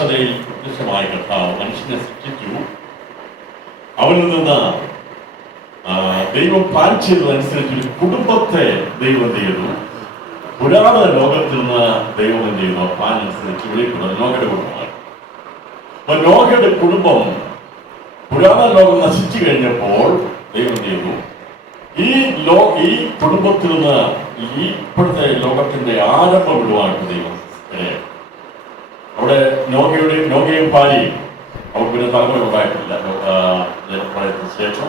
കക്ഷതയിൽ പ്രത്യക്ഷമായ കർത്താവ് മനുഷ്യനെ സൃഷ്ടിച്ചു. അവനിൽ നിന്ന് ദൈവം പ്ലാൻ ചെയ്തതനുസരിച്ച് ഒരു കുടുംബത്തെ ദൈവം എന്ത് ചെയ്തു? പുരാതന ലോകത്തിൽ നിന്ന് ദൈവം എന്ത് ചെയ്യുന്നു? പ്ലാൻ അനുസരിച്ച് വിളിക്കുന്നത് നോഹയുടെ കുടുംബമാണ്. അപ്പൊ നോഹയുടെ കുടുംബം പുരാതന ലോകം നശിച്ചു കഴിഞ്ഞപ്പോൾ ദൈവം എന്ത് ചെയ്തു? ഈ കുടുംബത്തിൽ നിന്ന് ഈ ഇപ്പോഴത്തെ ലോകത്തിന്റെ ആരംഭം വിടുവാനായിട്ട് ദൈവം അവിടെ നോഹയും ഭാര്യയും അവർക്ക് പിന്നെ തലമുറ ഉണ്ടായിട്ടില്ല ശേഷം.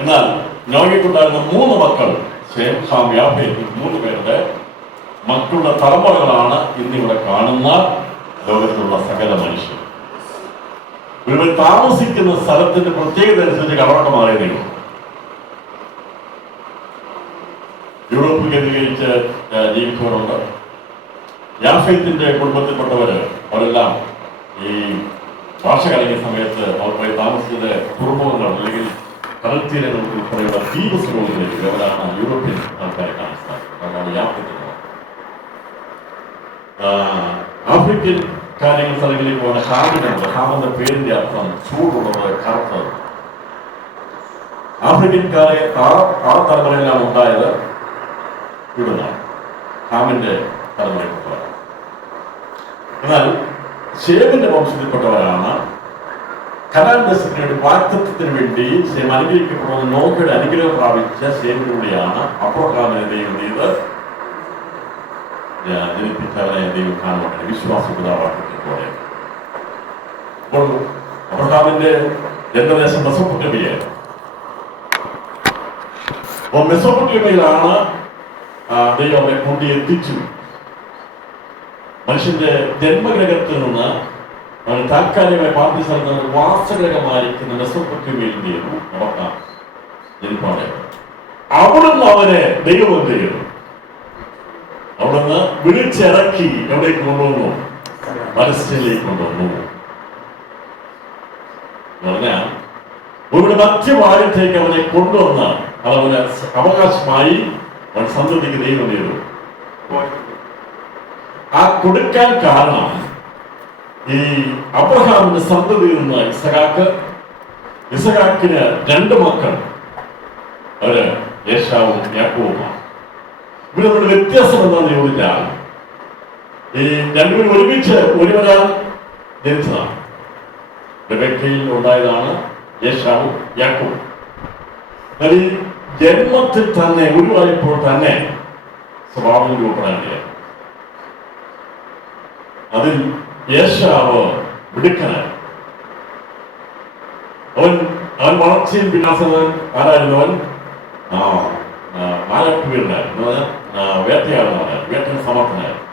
എന്നാൽ നോഹയ്ക്കുണ്ടായിരുന്ന 3 മക്കൾ ശേം, ഹാം, യാഫേത്ത് 3 പേരുടെ മക്കളുടെ തലമുറകളാണ് ഇന്നിവിടെ കാണുന്ന ലോകത്തിലുള്ള സകല മനുഷ്യർ. ഇവർ താമസിക്കുന്ന സ്ഥലത്തിന്റെ പ്രത്യേകത അനുസരിച്ച് കവറൊക്കെ മാറിയതേയുള്ളൂ. യൂറോപ്പ് കേന്ദ്രീകരിച്ച് ജീവിച്ചവരുണ്ട്. യാഫേത്തിന്റെ കുടുംബത്തിൽപ്പെട്ടവര് അവരെല്ലാം ഈ ഭാഷ കലങ്ങിയ സമയത്ത് അവർ പോയി താമസിച്ചത് തുറമുഖങ്ങൾ അല്ലെങ്കിൽ കടൽത്തീരങ്ങൾക്ക് ഉൾപ്പെടെയുള്ള ദ്വീപ് സമൂഹത്തിലേക്ക് അവരാണ് യൂറോപ്യൻ ആൾക്കാരെ താമസിച്ചത്. അതാണ് യാഫേത്തിന്റെ. ആഫ്രിക്കൻ കാര്യങ്ങൾ സ്ഥലങ്ങളിലേക്ക് പോകുന്ന ഹാമിനുണ്ട്. ഹാമെന്ന പേരിന്റെ അർത്ഥം ചൂടുള്ളത്, കറുത്തത്. ആഫ്രിക്കൻകാരെ ആ തലമുറയെല്ലാം ഉണ്ടായത് ഇവിടുന്നാണ്, ഹാമിന്റെ തലമുറയിൽപ്പെട്ടവരാണ്. എന്നാൽ ശേമിന്റെ വംശത്തിൽപ്പെട്ടവരാണ് കനാൻ ദേശത്തിന്റെ വാഗ്ദത്തത്തിന് വേണ്ടി ശേം അനുഗ്രഹിക്കപ്പെടുന്ന നോഹയുടെ അനുഗ്രഹം പ്രാപിച്ച ശേമിലൂടെയാണ് അബ്രഹാമിനെ ദൈവം ചെയ്ത് ജനിപ്പിച്ചവനെ ദൈവം കാണുവാൻ വിശ്വാസപിതാവാക്കി പോലെ. അപ്പോൾ അബ്രഹാമിന്റെ ജന്മദേശം മെസൊപ്പൊട്ടേമിയയായിരുന്നു. അപ്പോൾ മെസൊപ്പൊട്ടേമിയയിലാണ് ദൈവം അവരെ കൊണ്ടെത്തിച്ചു. മനുഷ്യന്റെ ജന്മഗ്രഹത്തിൽ നിന്ന് അവന് താൽക്കാലികമായി പാർട്ടി സ്ഥലത്ത് വാസഗ്രഹമായിരിക്കുന്ന മെസൊപ്പൊട്ടേമിയയിൽ നടക്കാം ജനിപ്പാടെ. അവിടുന്ന് അവനെ ദൈവം എന്ത് ചെയ്തു? അവിടുന്ന് വിളിച്ചിറക്കി എവിടേക്ക് കൊണ്ടുവന്നു? പലസ്തീനിലേക്ക് കൊണ്ടുവന്നു. പറഞ്ഞാൽ ഇവിടെ മധ്യഭാഗത്തേക്ക് അവനെ കൊണ്ടുവന്ന് അതവന് അവകാശമായി അവൻ സന്തതിക്ക് ദൈവം ചെയ്തു. ആ കൊടുക്കാൻ കാരണം ഈ അബ്രഹാമിന്റെ സന്തതിയിൽ നിന്ന് ഇസഹാക്കിന് 2 മക്കൾ, അവര് ഏശാവും യാക്കോബുമാണ്. ഇവിടെ നമ്മുടെ വ്യത്യാസം എന്താണെന്ന് ചോദിച്ചാൽ ഈ രണ്ടുപേരും ഒരുമിച്ച് ഒരുവരാൾ ജനിച്ചതാണ്. റെബെക്കയിൽ ഉണ്ടായതാണ് ഏശാവും യാക്കോബും. എന്നാൽ ഈ ജന്മത്തിൽ തന്നെ ഉരുവായപ്പോൾ തന്നെ സ്വഭാവം രൂപപ്പെടാനിടയായി. അതിൽ ഏശാവ് മിടുക്കനായി. അവൻ വളർച്ചയും വികാസവും ആരായിരുന്നു? അവൻ നാലപ്പുവീരനായിരുന്നു, വേട്ടയാടുന്നവനായിരുന്നു, വേട്ടന് സമർത്ഥനായിരുന്നു.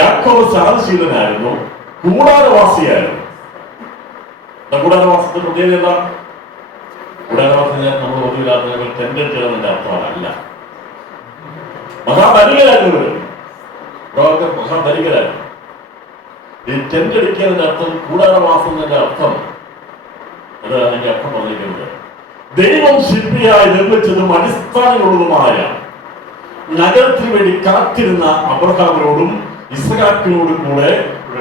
യാക്കോബ് സാഹസീലനായിരുന്നു, കൂടാരവാസിയായിരുന്നു. കൂടാരവാസത്തിന്റെ പ്രത്യേകത എന്താ? കൂടാരവാസം നമ്മൾ ഒന്നുമില്ലാത്ത ടെൻഡൻ ചെയ്യുന്നതിന്റെ അർത്ഥമല്ല. മഹാധനികരായിരുന്നു. മഹാധനികരായിരുന്നു. ഈ ടെന്റ് അടിക്കുന്നതിന്റെ അർത്ഥം, കൂടാരവാസം എന്നതിന്റെ അർത്ഥം, അത് അതിന്റെ അർത്ഥം പറഞ്ഞിരിക്കുന്നത് ദൈവം ശില്പിയായി നിർമ്മിച്ചതും അടിസ്ഥാനമുള്ളതുമായ നഗരത്തിന് വേണ്ടി കാത്തിരുന്ന അബ്രഹാമിനോടും ഇസ്ഹാക്കിനോടും കൂടെ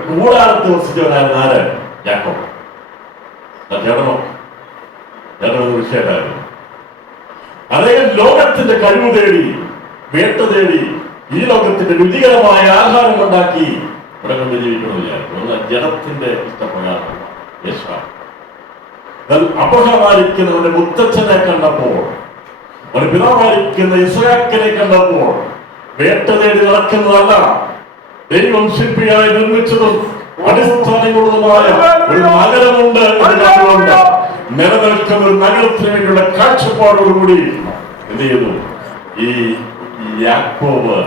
കൂടാരത്തിൽ വസിച്ചവനായിരുന്നു ആര്? യാക്കോബ്. ചേട്ടനോ? ചേട്ടനൊരു വിഷയമായിരുന്നു. അദ്ദേഹം ലോകത്തിന്റെ കഴിവ് തേടി, വേട്ട തേടി, ഈ ലോകത്തിന്റെ രുചികരമായ ആഹാരം ഉണ്ടാക്കി ഇവിടെ കൊണ്ട് ജീവിക്കണമെന്നില്ലായിരുന്നു. ഒന്ന് ജനത്തിന്റെ ഇഷ്ടപ്രകാരമുള്ള യേശാവ്. അബ്രഹാമായിരിക്കുന്നവന്റെ മുത്തച്ഛനെ കണ്ടപ്പോൾ, ഒരു പിതാവായിരിക്കുന്ന ഇസ്ഹാക്കിനെ കണ്ടപ്പോൾ വേട്ട തേടി നടക്കുന്നതല്ല, ദൈവം ശില്പിയായി നിർമ്മിച്ചതും അടിസ്ഥാനങ്ങളുമായ ഒരു നഗരമുണ്ട് എന്ന് കണ്ടുകൊണ്ട് നിലനിൽക്കുന്ന ഒരു നഗരത്തിന് വേണ്ടിയുള്ള കാഴ്ചപ്പാടോടുകൂടി എന്ത് ചെയ്യുന്നു? ഈ യാക്കോബ്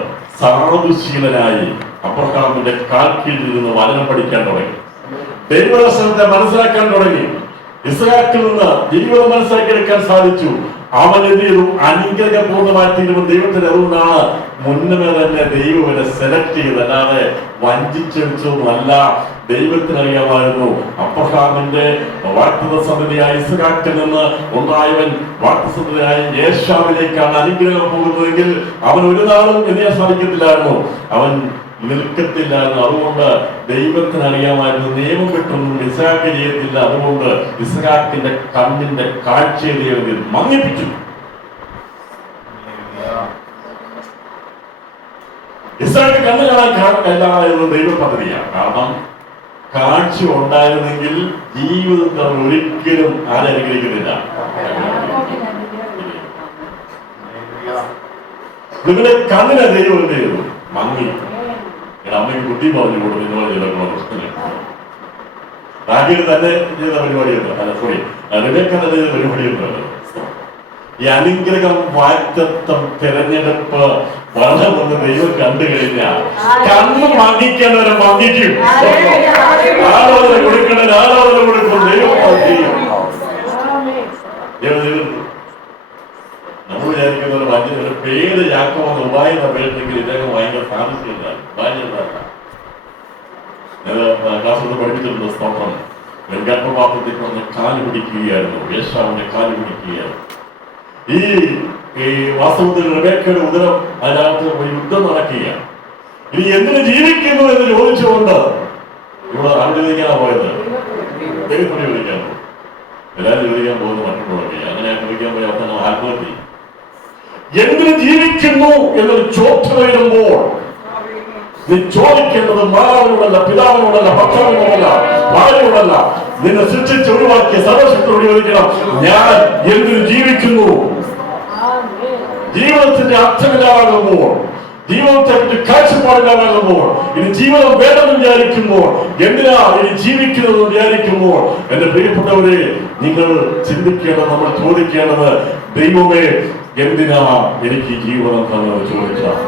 സാധുശീലനായി അബ്രഹാമിന്റെ കാൽക്കീഴിൽ നിന്ന് വചനം പഠിക്കാൻ തുടങ്ങി, ദൈവദർശനത്തെ മനസ്സിലാക്കാൻ തുടങ്ങി. ഇസ്ഹാക്കിൽ നിന്ന് ജീവിതം മനസ്സിലാക്കിയെടുക്കാൻ സാധിച്ചു. അവൻ എന്ത് ചെയ്തു? അനുഗ്രഹപൂർണ്ണമായി തീരുമ്പോൾ ദൈവത്തിന്റെ അറിവുകൊണ്ടാണ് മുന്നമേ തന്നെ ദൈവം ഇവരെ സെലക്ട് ചെയ്ത്, അല്ലാതെ വഞ്ചിച്ചൊഴിച്ചൊന്നുമല്ല. ദൈവത്തിനറിയാമായിരുന്നു അബ്രഹാമിന്റെ വാഗ്ദത്ത സന്തതിയായ ഇസ്ഹാക്കിൽ നിന്ന് ഉണ്ടായവൻ വാഗ്ദത്ത സന്തതിയായ ഏശാവിലേക്കാണ് അനുഗ്രഹം പോകുന്നതെങ്കിൽ അവൻ ഒരു നാളും എന്ത് ചെയ്യാൻ സാധിക്കത്തില്ലായിരുന്നു. അവൻ നിൽക്കത്തില്ലായിരുന്നു. അതുകൊണ്ട് ദൈവത്തിന് അറിയാമായിരുന്നു നിയമം വിട്ടൊന്നും ഇസ്ഹാക്ക് ചെയ്യത്തില്ല. അതുകൊണ്ട് ഇസ്ഹാക്കിന്റെ കണ്ണിന്റെ കാഴ്ചയെ ദൈവം മങ്ങിപ്പിച്ചു. ഇസ്ഹാക്ക് കണ്ണ് കാണാൻ എന്ന് ദൈവ പദ്ധതിയാണ്. കാരണം കാഴ്ച ഉണ്ടായിരുന്നെങ്കിൽ ജീവിതത്തിൽ ഒരിക്കലും ആരനുഗ്രഹിക്കുന്നില്ല. നിങ്ങളുടെ കണ്ണിനെ ദൈവം എന്ത് ചെയ്തു? മങ്ങി. അമ്മയ്ക്ക് ബുദ്ധി പറഞ്ഞു കൊടുക്കും. ഇതുപോലെ ചില റാഗിൽ തന്നെ ചെയ്ത പരിപാടിയുണ്ട്. അല്ല സോറി, റിബേക്ക തന്നെ ചെയ്ത പരിപാടിയുണ്ട്. ഈ അനുഗ്രഹം, വാക്തത്വം, തിരഞ്ഞെടുപ്പ് വളർന്ന് ദൈവം കണ്ടു കഴിഞ്ഞാൽ കണ്ണ് മങ്ങിക്കേണ്ടവരെ മങ്ങിക്കും. ആലോചന കൊടുക്കേണ്ടവർ ആലോചന കൊടുക്കും. ദൈവം ചെയ്യും. നമ്മൾ വിചാരിക്കുന്ന ഒരു പേര് യാക്കോബ് ഉപായം പേരുണ്ടെങ്കിൽ ഇദ്ദേഹം ഭയങ്കര സാധിച്ചില്ല. ക്ലാസ് പഠിപ്പിച്ചിട്ടുണ്ട്. സ്തോത്രം. ഗർഭപാത്രത്തിൽ വന്ന് കാല് പിടിക്കുകയായിരുന്നു. യേശാവിന്റെ കാല് പിടിക്കുകയായിരുന്നു. ഈ വാസ്തവത്തിൽ റിബേക്കയുടെ ഉദരം അതിനകത്ത് ഒരു യുദ്ധം നടക്കുകയാണ്. ഇനി എന്തിനു ജീവിക്കുന്നു എന്ന് ചോദിച്ചുകൊണ്ട് ഇവിടെ ആലോചിക്കാനാ പോയത്. ദൈവത്തിന് ചോദിക്കാൻ പോകും. എല്ലാവരും ചോദിക്കാൻ പോകുന്നത് മറ്റുള്ളവർക്ക്. അങ്ങനെ ചോദിക്കാൻ പോയി അവസാനം ആത്മഹത്യ. എന്തിനു ജീവിക്കുന്നു എന്നൊരു ചോദ്യം വരുമ്പോൾ നീ ചോദിക്കേണ്ടത് മാതാവിനോടല്ല, പിതാവിനോടല്ല, ഭർത്താവിനോടല്ല, ഭാര്യയോടല്ല. നിന്നെ സൃഷ്ടിച്ച് ഒഴിവാക്കിയ സർവശക്തിയോട് ചോദിക്കണം, ഞാൻ എന്തിനു ജീവിക്കുന്നു? ജീവിതത്തിന്റെ അർത്ഥമില്ലാതാകുമ്പോൾ, ജീവിതത്തെ പറ്റി കാഴ്ചപ്പാടില്ലാതാകുമ്പോൾ, ഇനി ജീവിതം വേണമെന്ന് വിചാരിക്കുമ്പോൾ, എന്തിനാ ഇനി ജീവിക്കുന്നത് വിചാരിക്കുമ്പോൾ, എന്റെ പ്രിയപ്പെട്ടവരെ, നിങ്ങൾ ചിന്തിക്കേണ്ടത്, നമ്മൾ ചോദിക്കേണ്ടത്, ദൈവമേ എന്തിനാ എനിക്ക് ജീവിതം തന്നത് ചോദിച്ചാൽ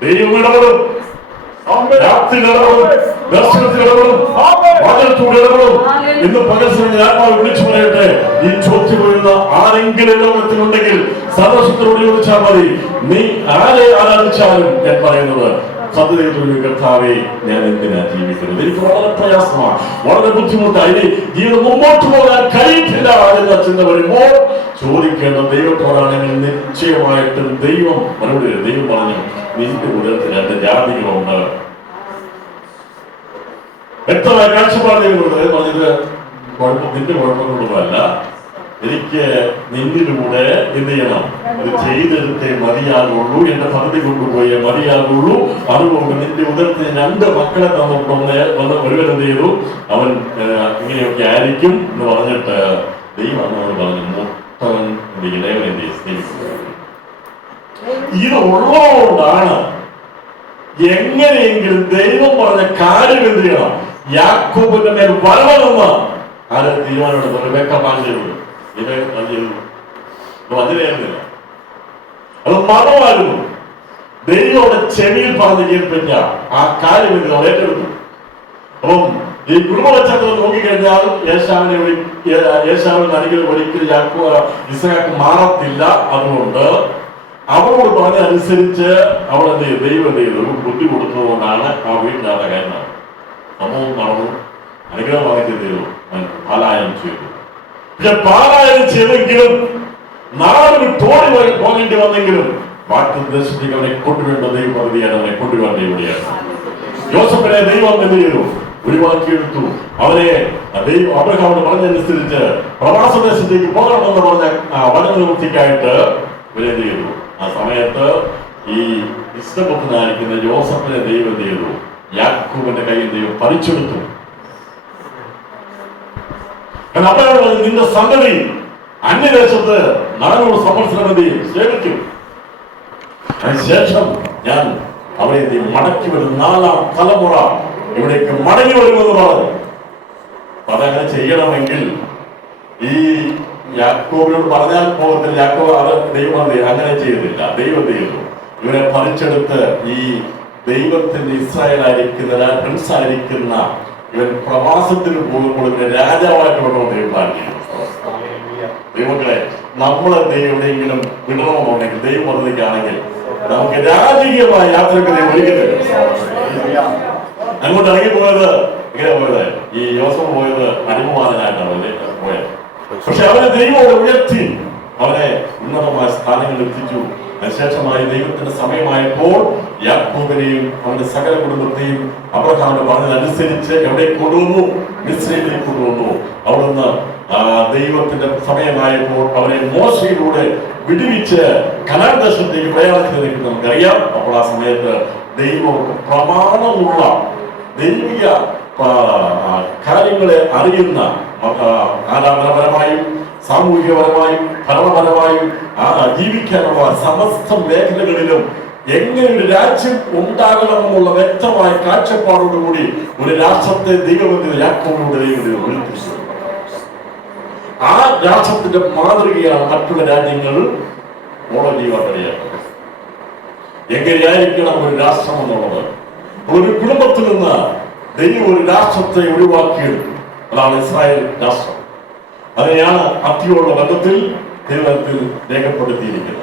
ദൈവം ഇടപെടും. രാത്രി ഇടപെടും, ദർശനത്തിൽ ഇടപെടും, വാദത്തോട് ഇടപെടും. ഇന്ന് പകൽ സമയം ആത്മാവ് വിളിച്ചു പറയട്ടെ, ഈ ചോദ്യം വരുന്ന ആരെങ്കിലും ലോകത്തിലുണ്ടെങ്കിൽ സർവശക്തരോട് ചോദിച്ചാൽ മതി, നീ ആരെ ആരാധിച്ചാലും ഞാൻ പറയുന്നത് സത്യദൈവത്തിന്റെ കർത്താവേ, ഞാൻ എന്തിനാ ജീവിക്കുന്നത്? എനിക്ക് വളരെ പ്രയാസമാണ്, വളരെ ബുദ്ധിമുട്ടാണ്, ഇനി ജീവിതം മുമ്പോട്ട് പോകാൻ കഴിയിട്ടില്ല എന്ന ചിന്ത വരുമ്പോൾ ചോദിക്കേണ്ട ദൈവത്തോടാണെങ്കിൽ നിശ്ചയമായിട്ടും ദൈവം മറുപടി. ദൈവം പറഞ്ഞു, നിന്റെ ഉദരത്തിൽ 2 ജാതികളുണ്ട്. വ്യക്തമായ കാഴ്ചപ്പാട് പറഞ്ഞത് നിന്റെ കുഴപ്പം കൊണ്ടുമല്ല, എനിക്ക് നിന്നിലൂടെ എന്ത് ചെയ്യണം? ഇത് ചെയ്തെടുത്തേ മതിയാകുള്ളൂ, എന്റെ പദ്ധതി കൊണ്ടുപോയേ മതിയാകുള്ളൂ. അതുകൊണ്ട് നിന്റെ ഉദരത്തിന് 2 മക്കളെ വന്ന് ഒരുവൻ എന്ത് ചെയ്തു? അവൻ ഇങ്ങനെയൊക്കെ ആയിരിക്കും എന്ന് പറഞ്ഞിട്ട് ദൈവം അമ്മയോട് പറഞ്ഞു, മൂത്തവൻ ഇടയവൻ എന്ത് ചെയ്യും? ഇത് ഉള്ളതുകൊണ്ടാണ് എങ്ങനെയെങ്കിലും ദൈവം പറഞ്ഞ കാര്യം എന്ത് ചെയ്യണം? യാക്കോബിന്റെ മേൽ വരണമെന്ന് ആരെ തീരുമാനമെടുത്തു? റിബേക്ക പ്ലാൻ ചെയ്തു. അതിനായിരുന്നില്ല, അത് മറവായിരുന്നു. ദൈവയുടെ ചെവിയിൽ പറഞ്ഞ് കേൾപ്പിച്ച ആ കാര്യം എന്ത് അവൾ ഏറ്റെടുത്തു. അപ്പം ഈ കുടുംബപശ്ചാത്തലം നോക്കിക്കഴിഞ്ഞാൽ യേശാവിന് അനുഗ്രഹം ഒരിക്കലും ഇസ്ഹാക്ക് മാറത്തില്ല. അതുകൊണ്ട് അവളോട് പറഞ്ഞനുസരിച്ച് അവൾ എന്ത് ചെയ്തു? ദൈവം എന്ത് ചെയ്തു? ബുദ്ധി കൊടുത്തതുകൊണ്ടാണ് ആ വീട്ടിലാത്ത കാര്യം സംഭവം നടന്നു. അനുഗ്രഹം വാങ്ങിച്ചു തരൂ, പാലായനം ചെയ്തു. പക്ഷെ പാലായനം ചെയ്തെങ്കിലും നാളെ തോടി പോകേണ്ടി വന്നെങ്കിലും വാഗ്ദത്തത്തിൽ അവനെ കൊണ്ടുവേണ്ട ദൈവ പദ്ധതിയാണ്, അവനെ കൊണ്ടുവേണ്ട ദൈവമാണ്. ജോസഫിനെ ദൈവം എന്ത് ചെയ്തു? ഒഴിവാക്കിയെടുത്തു. അവനെ ദൈവം അബ്രഹാമിന് പറഞ്ഞനുസരിച്ച് പ്രവാസദേശത്തേക്ക് പോകണമെന്ന് പറഞ്ഞ വനനിവൃത്തിക്കായിട്ട് ഇവരെന്ത് ചെയ്തു? ആ സമയത്ത് ഈ ഇഷ്ടപുത്രനായിരിക്കുന്ന ജോസഫിനെ ദൈവം എന്ത് ചെയ്തു? യാക്കോബിന്റെ കയ്യിൽ ദൈവം പറിച്ചെടുത്തു. അപ്പോഴാണ് നിന്റെ സന്തതി അന്യദേശത്ത് 400 സംവത്സരം സേവിക്കും, അതിനുശേഷം ഞാൻ അവരെ മടക്കി വരും, 4ാം തലമുറ ഇവിടേക്ക് മടങ്ങി വരുമെന്ന് പറഞ്ഞു. അതങ്ങനെ ചെയ്യണമെങ്കിൽ ഈ യാക്കോബിനോട് പറഞ്ഞാൽ പോകത്തില്ല. യാക്കോബ് അത് ദൈവം അങ്ങനെ ചെയ്തില്ല. ദൈവം ചെയ്തു ഇവരെ പറിച്ചെടുത്ത് ഈ ദൈവത്തിന്റെ ഇസ്രായേലായിരിക്കുന്ന പ്രിൻസ് ആയിരിക്കുന്ന ഇവൻ പ്രവാസത്തിന് പോകുമ്പോൾ ഇവരെ രാജാവായിട്ട് കൊണ്ടുപോകുന്ന ദൈവം ചെയ്തു. ദൈവങ്ങളെ, നമ്മളെ എവിടെയെങ്കിലും വിടണമെന്നുണ്ടെങ്കിൽ ദൈവം പദ്ധതിക്കാണെങ്കിൽ നമുക്ക് രാജകീയമായ യാത്രക്ക് ദൈവം ഒരിക്കലും അങ്ങോട്ട് ഇറങ്ങിപ്പോയത് ഇങ്ങനെ പോയത് ഈ യോസഫ് പോയത് അടിമവാദനായിട്ടാണ് പോയത്. പക്ഷെ അവനെ ദൈവം ഉയർത്തി അവനെ ഉന്നതമായ സ്ഥാനങ്ങളിൽ എത്തിച്ചു. അതിനുശേഷമായി ദൈവത്തിന്റെ സമയമായപ്പോൾ യാക്കോബിനെയും അവന്റെ സകല കുടുംബത്തെയും അബ്രഹാമിന്റെ പറഞ്ഞതനുസരിച്ച് എവിടെ കൊണ്ടുവന്നു? മിസ്രൈമിലേക്ക് കൊണ്ടുവന്നു. അവിടുന്ന് ദൈവത്തിന്റെ സമയമായപ്പോൾ അവരെ മോശയിലൂടെ വിടുവിച്ച് കനാൻ ദേശത്തേക്ക് പ്രയാണത്തിലേക്ക് നമുക്കറിയാം. അപ്പോൾ ആ സമയത്ത് ദൈവം പ്രമാണമുള്ള ദൈവിക കാര്യങ്ങളെ അറിയുന്ന ആരാധനപരമായും സാമൂഹികപരമായും ഭരണപരമായും ജീവിക്കാനുള്ള സമസ്ത മേഖലകളിലും എങ്ങനെ ഒരു രാജ്യം ഉണ്ടാകണമെന്നുള്ള വ്യക്തമായ കാഴ്ചപ്പാടോടുകൂടി ഒരു രാഷ്ട്രത്തെ ദൈവത്തിന്റെ യാക്കോബിലൂടെ ദൈവം വിളിപ്പിച്ചു. ആ രാഷ്ട്രത്തിന്റെ മാതൃകയാണ് മറ്റുള്ള രാജ്യങ്ങൾ ഫോളോ ചെയ്യാൻ കഴിയാത്തത്. എങ്ങനെയായിരിക്കണം ഒരു രാഷ്ട്രം എന്നുള്ളത്? ഒരു കുടുംബത്തിൽ നിന്ന് ദൈവം ഒരു രാഷ്ട്രത്തെ ഒഴിവാക്കിയെടുത്തു. അതാണ് ഇസ്രായേൽ രാഷ്ട്രം. അതിനെയാണ് അത്തിയോടുള്ള ബന്ധത്തിൽ ദൈവത്തിൽ രേഖപ്പെടുത്തിയിരിക്കുന്നത്.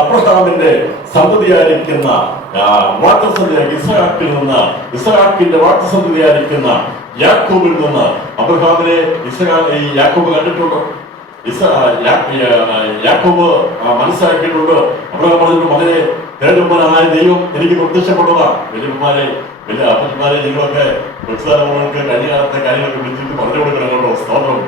അബ്രഹാമിന്റെ സന്തതിയായിരിക്കുന്ന ഇസ്ഹാക്കിൽ നിന്ന്, ഇസ്ഹാക്കിന്റെ വാക്തസന്തതിയായിരിക്കുന്ന യാക്കോബിൽ നിന്ന് അബ്രഹാമിനെ യാക്കോബ് കണ്ടിട്ടുണ്ട്. യാക്കോബ് മനസ്സിലാക്കിയിട്ടുണ്ട്. അബ്രഹാം പറഞ്ഞിട്ട്, മകനെ, തേടുമ്പനായ ദൈവം എനിക്ക് പ്രത്യക്ഷപ്പെട്ടതാ. വലിയപ്പന്മാരെ, വലിയ അപ്പന്മാരെ, നിങ്ങളൊക്കെ വൃക്ഷാരോഹങ്ങൾക്ക് കഴിഞ്ഞ കാലത്തെ കാര്യങ്ങളൊക്കെ വിളിച്ചിട്ട് പറഞ്ഞു കൊടുക്കണം കേട്ടോ. സ്തോത്രം.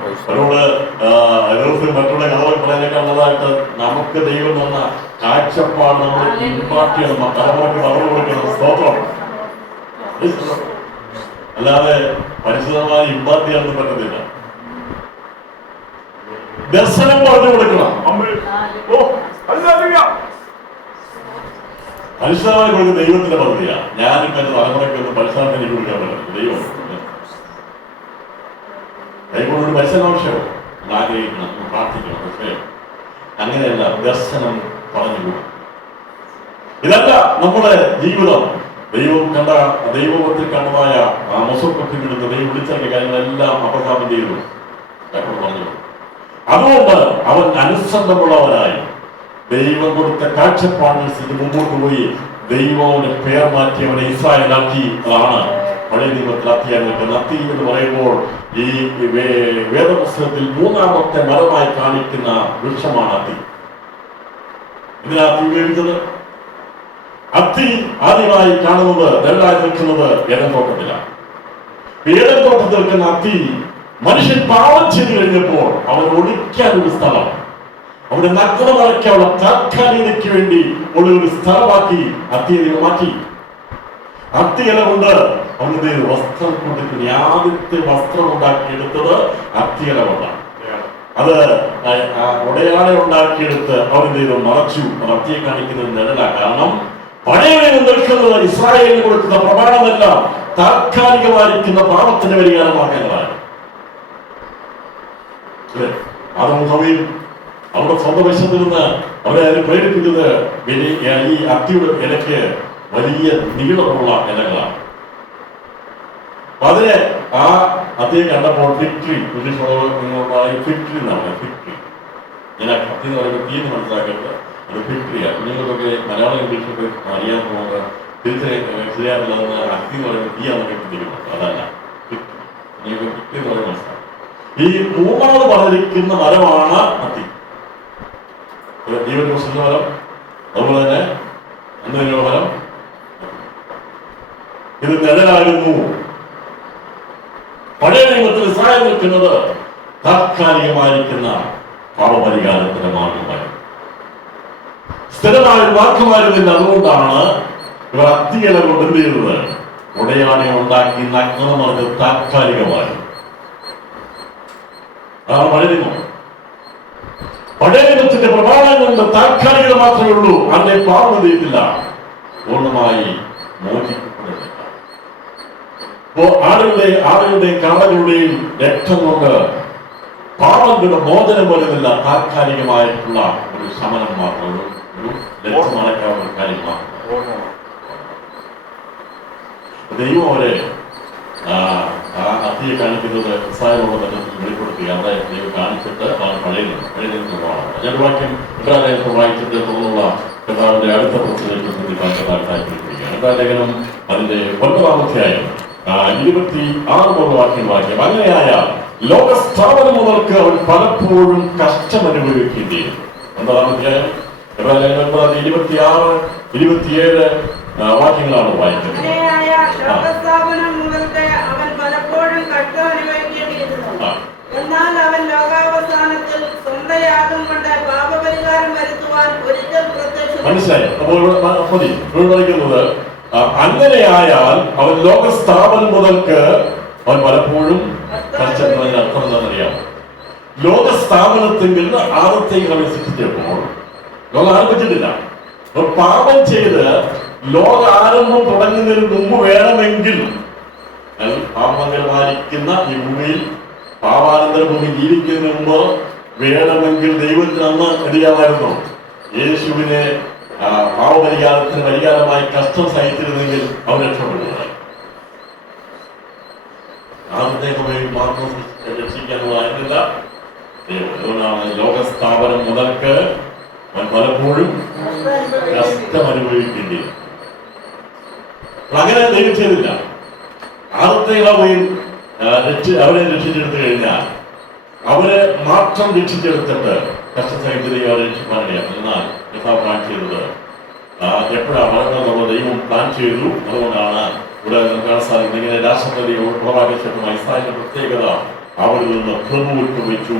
അവരോട് മറ്റുള്ള കഥകൾ പറയാനേക്കാളുള്ളതായിട്ട് നമുക്ക് ദൈവം തന്ന കാഴ്ചപ്പാട് നമ്മൾ ഇമ്പാർട്ട് ചെയ്യണം. തലമുറക്ക് പറഞ്ഞു കൊടുക്കണം. സ്തോത്രം. അല്ലാതെ പരിശുദ്ധമായി ഇമ്പാർട്ട് ചെയ്യാനൊന്നും പറ്റത്തില്ല. ദർശനം പറഞ്ഞു കൊടുക്കണം. പരിശുദ്ധമായി കൊടുക്കുന്ന ദൈവത്തിന്റെ പദ്ധതിയാണ്. ഞാനിപ്പോ എന്റെ തലമുറയ്ക്ക് ഒന്ന് പരിശുദ്ധത്തിന് എനിക്ക് കൊടുക്കാൻ പറ്റും. ദൈവം കൈകൊണ്ടൊരു പരിശീലനം ആവശ്യമാണ്. ആഗ്രഹിക്കണം, പ്രാർത്ഥിക്കണം. പക്ഷേ അങ്ങനെയല്ല, ദർശനം പറഞ്ഞു കൊടുക്കും. ഇതല്ല നമ്മുടെ ജീവിതം. ദൈവത്തിൽ കണ്ടതായ മൊസോപ്പൊട്ടിൽ നിന്ന് ദൈവം വിളിച്ചിറങ്ങിയ കാര്യങ്ങളെല്ലാം അബ്രഹാം ചെയ്തു പറഞ്ഞു. അതുകൊണ്ട് അവൻ അനുസരണമുള്ളവനായി ദൈവം കൊടുത്ത കാഴ്ചപ്പാടിനനുസരിച്ച് മുമ്പോട്ട് പോയി ദൈവത്തിന്റെ പേർ മാറ്റി അവനെ ഇസ്രായേലാക്കി. അതാണ് പഴയ നിയമത്തിൽ അത്തിയായി നിൽക്കുന്നത്. അത്തി എന്ന് പറയുമ്പോൾ ഈ വേദപുസ്തകത്തിൽ മൂന്നാമത്തെ മരമായി കാണിക്കുന്ന വൃക്ഷമാണ് അത്തി. ഇതിനകത്ത് ഉപയോഗിച്ചത് അത്തി ആദ്യമായി കാണുന്നത് രണ്ടായി നിൽക്കുന്നത് ഏദൻ തോട്ടത്തിലാണ്. ഏദൻ തോട്ടത്തിൽ നിൽക്കുന്ന അത്തി മനുഷ്യൻ പാപം ചെയ്തു കഴിഞ്ഞപ്പോൾ അവൻ ഒളിക്കാൻ ഒരു സ്ഥലം, അവിടെ നഗ്ന മറയ്ക്കാനുള്ള താൽക്കാലികതയ്ക്ക് വേണ്ടി ഉള്ള ഒരു സ്ഥലമാക്കി അത്തിയെ മാറ്റി. അത്തിയില കൊണ്ട് അവന്റെ വസ്ത്രം കൊണ്ടിരിക്കുന്ന ആദ്യത്തെ വസ്ത്രം ഉണ്ടാക്കിയെടുത്തത് അത്തിയില കൊണ്ടാണ്. അത് ഉടയാളെ ഉണ്ടാക്കിയെടുത്ത് അവന്റെ മറച്ചു. അത്തിയെ കാണിക്കുന്നത് നിഴല. കാരണം പഴയ നിൽക്കുന്നത് ഇസ്രായേലിന് കൊടുക്കുന്ന പ്രമാണമെല്ലാം താൽക്കാലികമായിരിക്കുന്ന പാപത്തിന്റെ പരിഹാരമാർഗങ്ങളാണ്. ആദമും അവിടെ സ്വന്തം വശത്ത് നിന്ന് അവരെ അതിന് പ്രേരിപ്പിക്കുന്നത് ഈ അത്തിയുടെ ഇലയ്ക്ക് വലിയ നീളമുള്ള ഇലകളാണ്. അപ്പൊ അതിനെ ആ അത്തിയെ കണ്ടപ്പോൾ ഫിക്ട്രി, ഫിക്ട്രി എന്നാണ്. ഫിക്ട്രി ഞാൻ അത്തി എന്ന് പറയുമ്പോൾ തീ എന്ന് മനസ്സിലാക്കരുത്, അത് ഫിക്ട്രിയാണ്. കുഞ്ഞുങ്ങൾക്കൊക്കെ മലയാളം ഇംഗ്ലീഷൊക്കെ അറിയാൻ പോകുന്നത് ശരിയായിട്ടുള്ളതെന്ന് അത്തി എന്ന് പറയുമ്പോൾ തീയാണെന്ന് കേട്ടിരിക്കുന്നു. അതല്ല, നിങ്ങൾക്ക് ഫിക്ട്രി എന്ന് പറയുന്നത് മനസ്സിലാക്കും. ഈ മൂന്നാമത് പറഞ്ഞിരിക്കുന്ന മരമാണ് അത്തി. ജീവന്റെ മരം, അതുപോലെ തന്നെ എന്തെങ്കിലും മരം. ഇത് നിഴലായിരുന്നു. പഴയ നിയമത്തിൽ ഇസ്രായേൽ നിൽക്കുന്നത് താത്കാലികമായിരിക്കുന്ന പാപപരിഹാരത്തിന്റെ മാർഗമായി, സ്ഥിരമായ മാർഗമായിരുന്നില്ല. അതുകൊണ്ടാണ് ഇവർ അത്തിയില കൊണ്ട് എന്ത് ചെയ്യുന്നത്? ഉടയാനെ ഉണ്ടാക്കി നഗ്നത മറിഞ്ഞ് താത്കാലികമായി. അതാണ് പഴയ നിയമം. പഴയ നിയമത്തിന്റെ പ്രമാണം കൊണ്ട് താൽക്കാലികത മാത്രമേ ഉള്ളൂ. അതിനെ പാപം ചെയ്തില്ല, പൂർണ്ണമായി മോചിക്കപ്പെടുന്നില്ല. അപ്പോ ആടുകളുടെയും കാളകളുടെയും രക്തം കൊണ്ട് പാപങ്ങളുടെ മോചനം വരുന്നില്ല. താൽക്കാലികമായിട്ടുള്ള ഒരു ശമനം മാത്രമേ, ഒരു ലക്ഷ്യമാക്കാവുന്ന കാര്യം മാത്രം. ദൈവം അവരെ അത്തിയെ കാണിക്കുന്നത് ഇസ്രായേലിനോട് ബന്ധത്തിൽ വെളിപ്പെടുത്തി അവിടെ ദൈവം കാണിച്ചിട്ട് ആണ് പഴയ നിയമമാണ്. ഞാൻ വാക്യം ഇബ്രാഹിം വായിച്ചിട്ട് തോന്നുന്ന കർത്താവിന്റെ അടുത്ത പ്രശ്നത്തിലേക്ക് താല്പര്യപ്പെടുകയാണ്. ലേഖനം അതിന്റെ 9-ാം അധ്യായം 26 വാക്യം വാക്യം. അങ്ങനെയായ ലോകസ്ഥാപനം മുതൽക്ക് അവൻ പലപ്പോഴും കഷ്ടം അനുഭവിക്കുകയും ചെയ്യും. 9-ാം അധ്യായം 26, 27 വാക്യങ്ങളാണ് വായിക്കുന്നത്. എന്നാൽ അവൻ ലോകാവസാനത്തിൽ സ്വന്തം യാഗം കൊണ്ട് പാപപരിഹാരം വരുത്തുവാൻ ഒരിക്കൽ പ്രത്യക്ഷപ്പെട്ടു. മനസ്സിലായി? അപ്പോൾ പഠിക്കുന്നത് അങ്ങനെയായാൽ അവൻ ലോകസ്ഥാപനം മുതൽക്ക് അവൻ പലപ്പോഴും കഷ്ടപ്പെടുന്നതിന് അർത്ഥം എന്താണെന്നറിയാമോ? ലോകസ്ഥാപനത്തിൽ നിന്ന് ആദത്തേക്ക് അവൻ സൃഷ്ടിച്ചപ്പോൾ ലോകം ആരംഭിച്ചിട്ടില്ല. പാപം ചെയ്ത് ലോക ആരംഭം തുടങ്ങുന്നതിന് മുമ്പ് വേണമെങ്കിൽ പാപമംഗലമായിരിക്കുന്ന ഈ ഭൂമിയിൽ പാപാനന്തര ഭൂമി ജീവിക്കുന്നതിന് മുമ്പ് വേണമെങ്കിൽ ദൈവത്തിന് അന്ന് അറിയാമായിരുന്നു യേശുവിനെ പാപപരിഹാരത്തിന് പരിഹാരമായി കഷ്ടം സഹിച്ചിരുന്നെങ്കിൽ അവൻ രക്ഷപ്പെടുന്നത്. ആദ്യത്തെ മാത്രം രക്ഷിക്കാനുള്ളതായിരുന്നില്ല. അതുകൊണ്ടാണ് ലോകസ്ഥാപനം മുതൽക്ക് അവൻ പലപ്പോഴും കഷ്ടമനുഭവിക്കേണ്ടി. അങ്ങനെ ദൈവം ചെയ്തില്ല. ആദ്യത്തെ അവരെ രക്ഷിച്ചെടുത്തു കഴിഞ്ഞാൽ അവരെ മാത്രം രക്ഷിച്ചെടുത്തിട്ട് കഷ്ടസഹിതയെ അവരെ രക്ഷിക്കാനിടയാണ്. എന്നാൽ പ്ലാൻ ചെയ്തത് എപ്പോഴാണ് വളർന്നുള്ള ദൈവം പ്ലാൻ ചെയ്തു. അതുകൊണ്ടാണ് ഇവിടെ കാണാൻ സാധിക്കുന്നത് ഇങ്ങനെ രാഷ്ട്രപതി ഉൾപ്രവാകശേഷം ഇസ്രായേലിന്റെ പ്രത്യേകത അവരിൽ നിന്ന് പ്രഭുവിട്ട് വെച്ചു.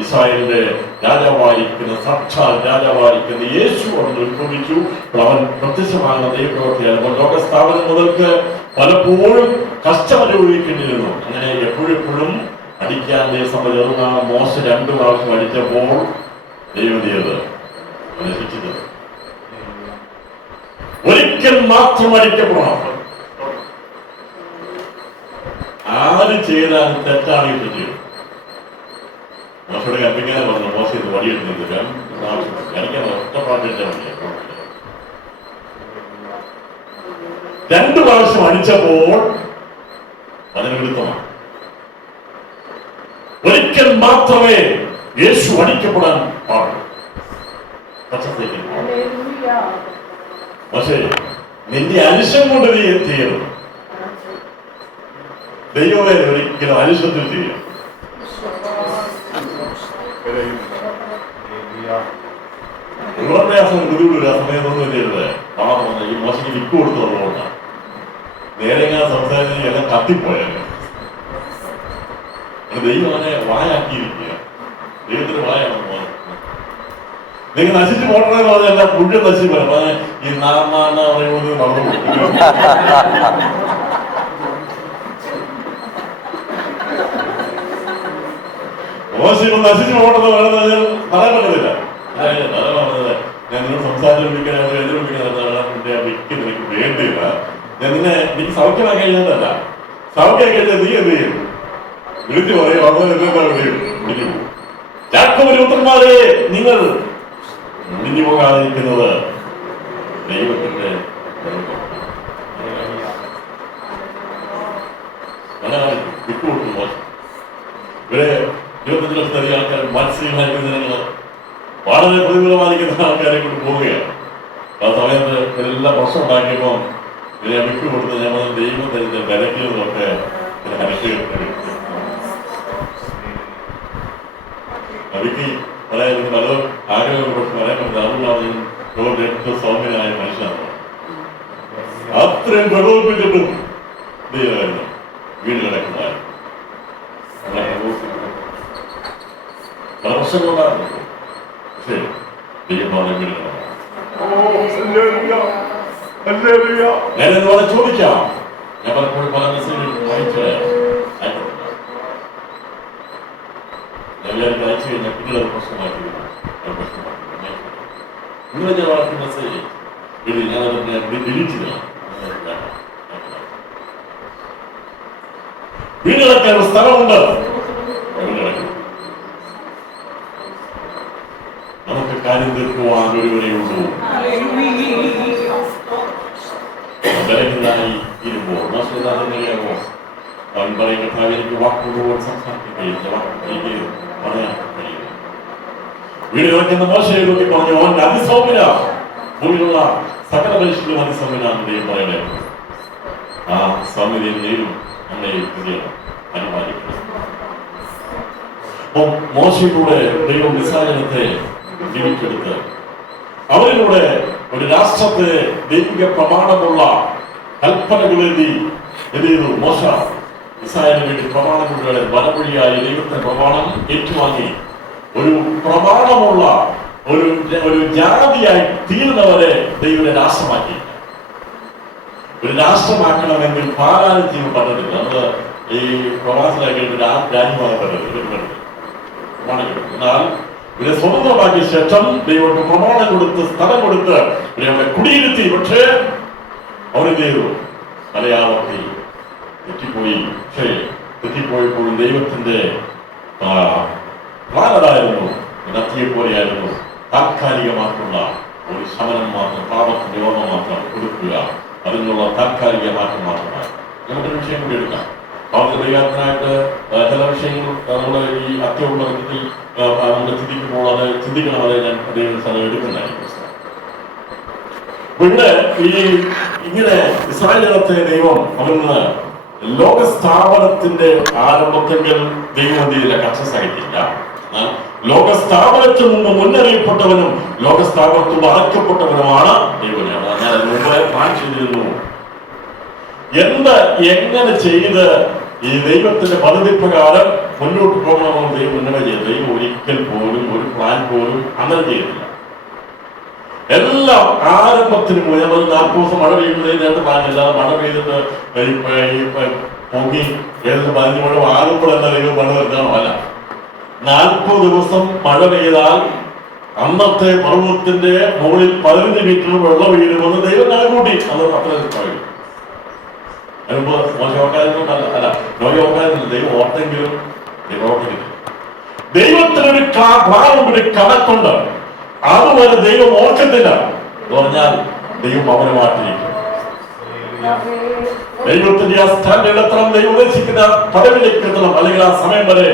ഇസ്രായേലിന്റെ രാജാവായിരിക്കുന്ന സാക്ഷാൽ രാജാവായിരിക്കുന്ന യേശു അവിടെ ഉത്ഭവിച്ചു. അവൻ പ്രത്യക്ഷമാകുന്ന ദൈവപ്രവർത്തിയായിരുന്നു. ലോകസ്ഥാപനം മുതൽക്ക് പലപ്പോഴും കഷ്ടമനുഭവിക്കേണ്ടിയിരുന്നു. അങ്ങനെ എപ്പോഴെപ്പോഴും അടിക്കാൻ ദൈവസമ്മതിയാണ്. മോശ 2 പ്രാവശ്യം അടിച്ചപ്പോൾ ദൈവം ചെയ്തത് ശിക്ഷിച്ചത് ഒരിക്കൽ മാത്രം അടിക്കപ്പെടണം. ആര് ചെയ്താലും തെറ്റാണ് ഈ ചെയ്യും. മോശയുടെ കൽപ്പിക്കാതെ പറഞ്ഞു മോശ ഇത് വടിയെടുത്ത് കളിക്കാൻ ഒറ്റപ്പാട്ടിന്റെ വണ്ടിയാണ്. 2 പ്രാവശ്യം അടിച്ചപ്പോൾ അതിന് വിരുദ്ധമാണ്. ഒരിക്കൽ മാത്രമേ യേശു അടിക്കപ്പെടാൻ പാടുള്ളൂ. പക്ഷേ നിന്റെ അരിശം കൊണ്ട് നീ ചെയ്യരുത്. ദൈവമേ ഒരിക്കലും അരിശത്തിൽ ചെയ്യണം. ഉള്ളപ്രയാസം ബുദ്ധിമുട്ടില്ല. സമയത്തൊന്നും ചെയ്യരുത്. ഈ മോശയ്ക്ക് വിക്ക് കൊടുത്തതുകൊണ്ടാണ് നേരെ ഇങ്ങനെ സംസാരിച്ച് എല്ലാം കത്തിപ്പോയാല്. ദൈവം അവനെ വായാക്കിയിരിക്കുക. ദൈവത്തിന് വായാണ്. നിങ്ങൾ നശിച്ചു പോകണമെന്ന് പറഞ്ഞല്ല മുഴുവൻ നശിച്ചു പോയാൽ ഈ നാമ പറയുന്നത് നടന്നു. മോശം നശിച്ചു പോകണമെന്ന് പറയുന്നത് പറയാൻ പറ്റത്തില്ല. ഞാൻ നിങ്ങൾ സംസാരിച്ചുകൊണ്ടിരിക്കാൻ വിക്ക് നിനക്ക് വേണ്ടിയില്ല. ഞാൻ നിന്നെ എനിക്ക് സൗഖ്യമാക്കി കഴിഞ്ഞതല്ല. സൗഖ്യം കഴിഞ്ഞാൽ നീ എന്ത് ചെയ്യും? വിളിച്ചു പറയും. അതുപോലെ എന്താ വിളിച്ചു പോകും. യാക്കോബിന്റെ പുത്രന്മാരെ നിങ്ങൾ മുടിഞ്ഞു പോകാതിരിക്കുന്നത് ദൈവത്തിന്റെ വിട്ടുകൊടുക്കും. മോശം ഇവിടെ 25 ലക്ഷത്തിലധികം ആൾക്കാർ മത്സ്യമായിരിക്കുന്ന ജനങ്ങൾ വളരെ പ്രതികൂലമായിരിക്കുന്ന ആൾക്കാരെ കൊണ്ട് പോവുകയാണ്. ആ സമയത്ത് എല്ലാം പ്രശ്നം ഉണ്ടാക്കിയപ്പോൾ ഇതിനെ വിട്ടു കൊടുത്ത് ഞാൻ ദൈവം തരുന്ന വിലക്കുന്നതൊക്കെ വിക്കി പറയാൻ പലതും ആഗ്രഹം പക്ഷെ പറയാൻ പറ്റില്ല. അതുകൊണ്ടാണ് ലോകത്തെ ഏറ്റവും സൗമ്യനായ മനുഷ്യനാണ്. അത്രയും പ്രകോപിപ്പിച്ചിട്ടും ദൈവമായിരുന്നു വീട് കിടക്കുന്നതായിരുന്നു. പല പ്രശ്നങ്ങളുണ്ടായിരുന്നു. പക്ഷേ ദൈവമാണ് വീട് കിടക്കുന്നത്. ഞാൻ എന്നോട് ചോദിക്കാം. ഞാൻ പലപ്പോഴും പല മെസ്സേജുകൾ അയച്ചു കഴിഞ്ഞാൽ പിന്നീട് പ്രശ്നമാക്കി നിങ്ങൾ ഞാൻ വളർത്തി മെസ്സേജ് ഞാനത് ഡിലീറ്റ് ചെയ്യണം. വീട് കിടക്കാൻ സ്ഥലമുണ്ട്. നമുക്ക് കാര്യം തീർക്കുവാൻ ഒരുവരേ ഉള്ളൂ. ബലഹീനനായി ഇരുമ്പോൾ നഷ്ടമോ അവൻ പറയും കർത്താവേ എനിക്ക് വാക്കുകളോട് സംസാരിക്കാൻ കഴിയില്ല, എനിക്ക് പറയാൻ കഴിയില്ല. വീട് കിടക്കുന്ന മോശയെ നോക്കി പറഞ്ഞു അവൻ അതിസൗമ്യന, ഭൂമിയിലുള്ള സകല മനുഷ്യരും അതിസൗമ്യനാണ് ദൈവം പറയണേ. ആ സൗമ്യതയും ദൈവം നമ്മെ അനുമാനിക്കണം. മോശയിലൂടെ ദൈവം നിസ്സാരത്തെ ജീവിച്ചെടുത്ത് അവരിലൂടെ ഒരു രാഷ്ട്രത്തെ ദൈവിക പ്രമാണമുള്ള കൽപ്പനകൾ എഴുതി എന്ത് ചെയ്തു? മോശ ഇസ്രായേലിന് വേണ്ടി പ്രമാണങ്ങളുടെ വലവഴിയായി ദൈവത്തിന്റെ പ്രമാണം ഏറ്റുവാങ്ങി ഒരു പ്രമാണമുള്ള ഒരു ജാതിയായി തീർന്നവരെ ദൈവത്തെ രാഷ്ട്രമാക്കി. ഒരു രാഷ്ട്രമാക്കണമെങ്കിൽ പാലാനും ജീവൻ പറഞ്ഞിട്ടില്ല. നമ്മള് ഈ പ്രവാസിലാക്കി രാജ്യമാണ് പറഞ്ഞത്. എന്നാൽ ഇവരെ സ്വതന്ത്രമാക്കിയ ശേഷം ദൈവത്തെ പ്രമാണം കൊടുത്ത് സ്ഥലം കൊടുത്ത് ഇവരെ അവിടെ കുടിയിരുത്തി. പക്ഷേ അവരെന്ത് ചെയ്തു? മലയാളത്തിൽ തെറ്റിപ്പോയി. പക്ഷേ തെറ്റിപ്പോയപ്പോൾ ദൈവത്തിന്റെ പ്ലാനതായിരുന്നു, നത്തിയെ പോലെയായിരുന്നു. താൽക്കാലികമായിട്ടുള്ള ഒരു ശമനം മാത്രം, പാപത്തിന്റെ ഓർമ്മ മാത്രം കൊടുക്കുക, അതിനുള്ള താൽക്കാലിക മാറ്റം മാത്രമാണ്. നമുക്കൊരു വിഷയം കൂടി എടുക്കാം. പാപത്തിന്റെ പരിഹാരത്തിനായിട്ട് ചില വിഷയങ്ങൾ നമ്മൾ ഈ അത്യവുള്ള വിധത്തിൽ നമ്മൾ ചിന്തിക്കുമ്പോൾ അത് ചിന്തിക്കണം. അത് ഞാൻ സ്ഥലം എടുക്കുന്നതായിരിക്കും. ഇവിടെ ഈ ഇങ്ങനെ ഇസ്രായേൽ ജനത്തെ ദൈവം അവിടുന്ന് ലോകസ്ഥാപനത്തിന്റെ ആരംഭത്തെങ്കിൽ ദൈവം എന്തില്ല കക്ഷ സഹിക്കില്ല. ലോകസ്ഥാപനത്തിൽ നിന്ന് മുന്നറിയപ്പെട്ടവനും ലോകസ്ഥാപനത്തിൽ അടക്കപ്പെട്ടവനുമാണ് ദൈവം. ഞാൻ അതിന് മുമ്പ് പ്ലാൻ ചെയ്തിരുന്നു. എങ്ങനെ ചെയ്ത് ഈ ദൈവത്തിന്റെ പദ്ധതി പ്രകാരം മുന്നോട്ട് പോകണമെന്ന് ദൈവം മുന്നമേ ചെയ്തു. ദൈവം ഒരിക്കൽ പോലും ഒരു പ്ലാൻ പോലും അങ്ങനെ ചെയ്തില്ല. എല്ലാം ആരംഭത്തിന് പോയി. നമ്മൾ 40 ദിവസം മഴ പെയ്യുന്നതിനായിട്ട് പ്ലാനില്ല. മഴ പെയ്തിട്ട് പൊങ്ങി ഏതൊക്കെ 15 മഴ ആകുമ്പോൾ എന്താ ദൈവം മഴ വരുന്നതാണോ? അല്ല. 40 ദിവസം മഴ പെയ്താൽ അന്നത്തെ പർവ്വതത്തിന്റെ മുകളിൽ 15 മീറ്റർ വെള്ളം വീഴുമെന്ന് ദൈവം കണക്കൂട്ടി. അത് അത്ര പറയും. അതിപ്പോ മോശമാക്കാതില്ല, അല്ല നോക്കാതില്ല. ദൈവം ഓർത്തെങ്കിലും ദൈവത്തിനൊരു ഒരു കണക്കുണ്ട്. അതുവരെ ദൈവം ഓർക്കത്തില്ല എന്ന് പറഞ്ഞാൽ ദൈവം അവനെ മാറ്റിയിരിക്കും. ദൈവത്തിന്റെ ആ സ്റ്റാൻഡേർഡ് എത്ര ദൈവം ഉദ്ദേശിക്കുന്ന പദവിയിലേക്ക് എത്തണം, അല്ലെങ്കിൽ ആ സമയം വരെ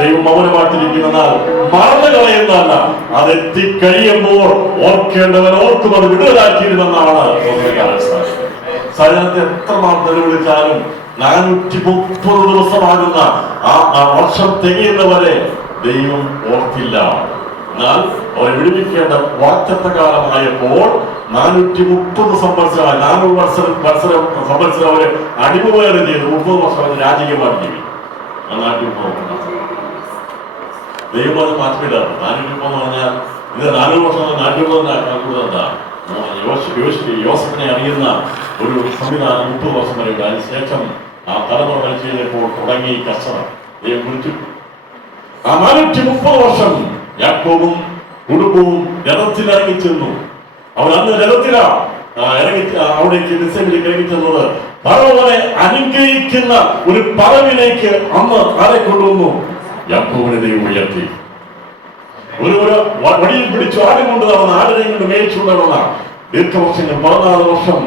ദൈവം അവനെ മാറ്റിയിരിക്കുമെന്നാൽ മറന്നു കളയുന്നതല്ല, അത് എത്തിക്കഴിയുമ്പോൾ ഓർക്കേണ്ടവൻ ഓർക്കും അത് വിടുതലാക്കിയിരുമെന്നാണ് സൈന്യത്തെ എത്രമാത്രം നിലവിളിച്ചാലും 430 ദിവസമാകുന്ന ആ വർഷം തികയുന്നവരെ ദൈവം ഓർത്തില്ല. എന്നാൽ അവരെ വിടുവിക്കേണ്ട വാക്തത്വകാലമായപ്പോൾ 430 സംവത്സരമായി 400 സംവത്സരം അവരെ അടിമവേറെ ചെയ്തു. 30 വർഷം അവർ രാജകീയമായി ജീവി. ആ 430 ദൈവം അത് മാറ്റില്ല. 430 എന്ന് പറഞ്ഞാൽ ഇത് 400 വർഷം 430 കൂടുതലെന്താ? യോസഫിനെ അറിയുന്ന ഒരു സംവിധാനം 30 വർഷം വരെ ഉണ്ട്. അതിനുശേഷം ആ തലമുറ മരിച്ചു കഴിഞ്ഞപ്പോൾ തുടങ്ങി കർഷകർ ദൈവം വിളിച്ചു. ആ 430 വർഷം യാക്കോബും കുടുംബവും രഥത്തിൽ ഇറങ്ങിച്ചെന്നു. അവർ അന്ന് രഥത്തില അവിടേക്ക് മിസ്രൈമിലേക്ക് ഇറങ്ങിച്ചെന്നത് ഫറവോനെ അനുഗ്രഹിക്കുന്ന ഒരു പറവിലേക്ക് അന്ന് ആരെ കൊണ്ടുവന്നു? യാക്കോബിനെ ദൈവം ഉയർത്തി. ഒരു വടിയിൽ പിടിച്ചു ആടും കൊണ്ട് നടന്ന, ആടിനെയും കൊണ്ട് മേയിച്ചു നടന്ന ദീർഘവർഷങ്ങൾ 14 വർഷം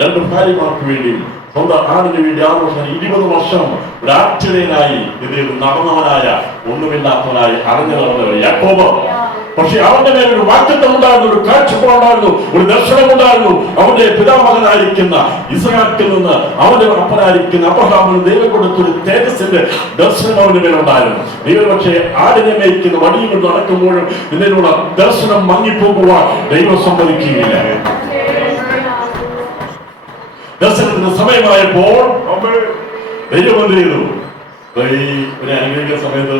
2 ഭാര്യമാർക്ക് വേണ്ടിയും സ്വന്തം ആടിന് വേണ്ടി 6 വർഷം 20 വർഷം ഒരു ആട്ടിടയനായി നടന്നവനായ ഒന്നുമില്ലാത്തവനായി അറിഞ്ഞു നടന്നവർ യാക്കോബ്. പക്ഷെ അവന്റെ മേൽ ഒരു വാക്തത്വം ഉണ്ടായിരുന്നു, ഒരു കാഴ്ചപ്പാടുണ്ടായിരുന്നു, ഒരു ദർശനം ഉണ്ടായിരുന്നു. അവന്റെ പിതാമകനായിരിക്കുന്ന ഇസ്ഹാക്കിൽ നിന്ന് അവന്റെ അപ്പനായിരിക്കുന്ന അബ്രഹാമിന് ദൈവം കൊടുത്തൊരു തേജസ്സിന്റെ ദർശനം അവന്റെ മേലുണ്ടായിരുന്നു. ദൈവം പക്ഷേ ആടിനെ മേയ്ക്കുന്ന വടിയും കൊണ്ട് നടക്കുമ്പോഴും ഇതിനുള്ള ദർശനം മങ്ങിപ്പോകുവാൻ ദൈവം സമ്മതിക്കുകയില്ല. ദർശനത്തിന് സമയമായപ്പോൾ ദൈവം എന്ത് ചെയ്തു? അനുഗ്രഹിക്കുന്ന സമയത്ത്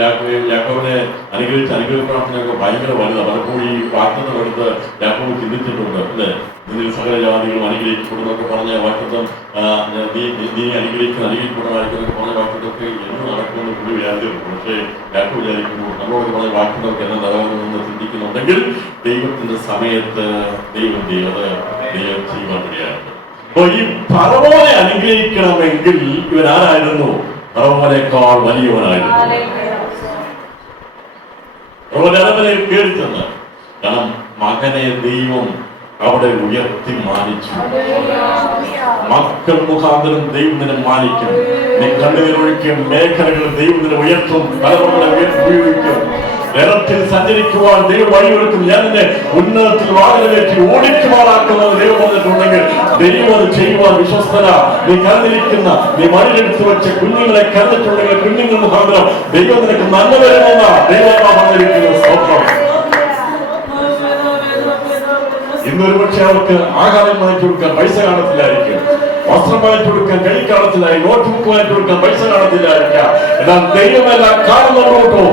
യാക്കോബിനെ അനുഗ്രഹിക്കണമെന്നൊക്കെ ഭയങ്കര വലുതാണ്. പലപ്പോഴും ഈ വാക്തത്വം എടുത്ത് യാക്കോബ് ചിന്തിച്ചിട്ടുണ്ട്. അല്ലെ, നിന്നിൽ സകല ജാതികളും അനുഗ്രഹിക്കപ്പെടുന്നൊക്കെ പറഞ്ഞ വാക്തത്വം, നീ അനുഗ്രഹിക്കപ്പെടുന്നൊക്കെ പറഞ്ഞ വാക്തത്വമൊക്കെ എന്ന് നടക്കുമെന്ന് പുള്ളി വിചാരിച്ചിട്ടുണ്ട്. പക്ഷേ യാക്കോബ് വിചാരിക്കുമ്പോൾ നമ്മളോട് പറഞ്ഞ വാക്തത്വമൊക്കെ എന്നെ നടക്കുമെന്ന് ചിന്തിക്കുന്നുണ്ടെങ്കിൽ ദൈവത്തിന്റെ സമയത്ത് ദൈവം ചെയ്യുവാൻ കഴിയാറുണ്ട്. അപ്പൊ ഈ ഫറവോനെ അനുഗ്രഹിക്കണമെങ്കിൽ ഇവൻ ആരായിരുന്നു? ഫറവോനേക്കാൾ വലിയവനായിരുന്നു. ഫറവോന്റെ അരമനയിൽ കയറി ചെന്ന്, കാരണം മകനെ ദൈവം അവിടെ ഉയർത്തി മാനിച്ചു. മക്കൾ മുഖാന്തരം ദൈവം നിന്നെ മാനിക്കും. നീ കണ്ണുകളൊഴിക്കും മേഖലകൾ ദൈവം നിന്നെ ഉയർത്തും. തലമുറകളെ ഉപയോഗിക്കും. നിരത്തിൽ സഞ്ചരിക്കുവാൻ ദൈവം വഴിയൊരുക്കും. ഞാൻ നിന്നെ ഉന്നതത്തിൽ വാഹനമേറ്റി ഓടിക്കുമാറാക്കുന്നത് ദൈവം വന്നിട്ടുണ്ടെങ്കിൽ ദൈവം അത് ചെയ്യുവാൻ വിശ്വസ്തന. നീ കരുതിരിക്കുന്ന, നീ മടിയെടുത്ത് വെച്ച കുഞ്ഞുങ്ങളെ കരുതിട്ടുണ്ടെങ്കിൽ കുഞ്ഞുങ്ങൾ മുഖാന്തരം ദൈവം നിനക്ക് നന്മ വരുമെന്ന ദൈവം പറഞ്ഞിരിക്കുന്ന സ്തോത്രം. ഇന്നൊരു പക്ഷെ അവർക്ക് ആഹാരം വാങ്ങിച്ചു കൊടുക്കാൻ പൈസ കാണത്തില്ലായിരിക്കും, വസ്ത്രം വാങ്ങിച്ചു കൊടുക്കാൻ കൈ കാണത്തില്ലായി, നോട്ട് ബുക്ക് വാങ്ങിച്ചു കൊടുക്കാൻ പൈസ കാണത്തില്ലായിരിക്കാം. എന്നാൽ ദൈവമെല്ലാം കാണുന്നുണ്ടോ?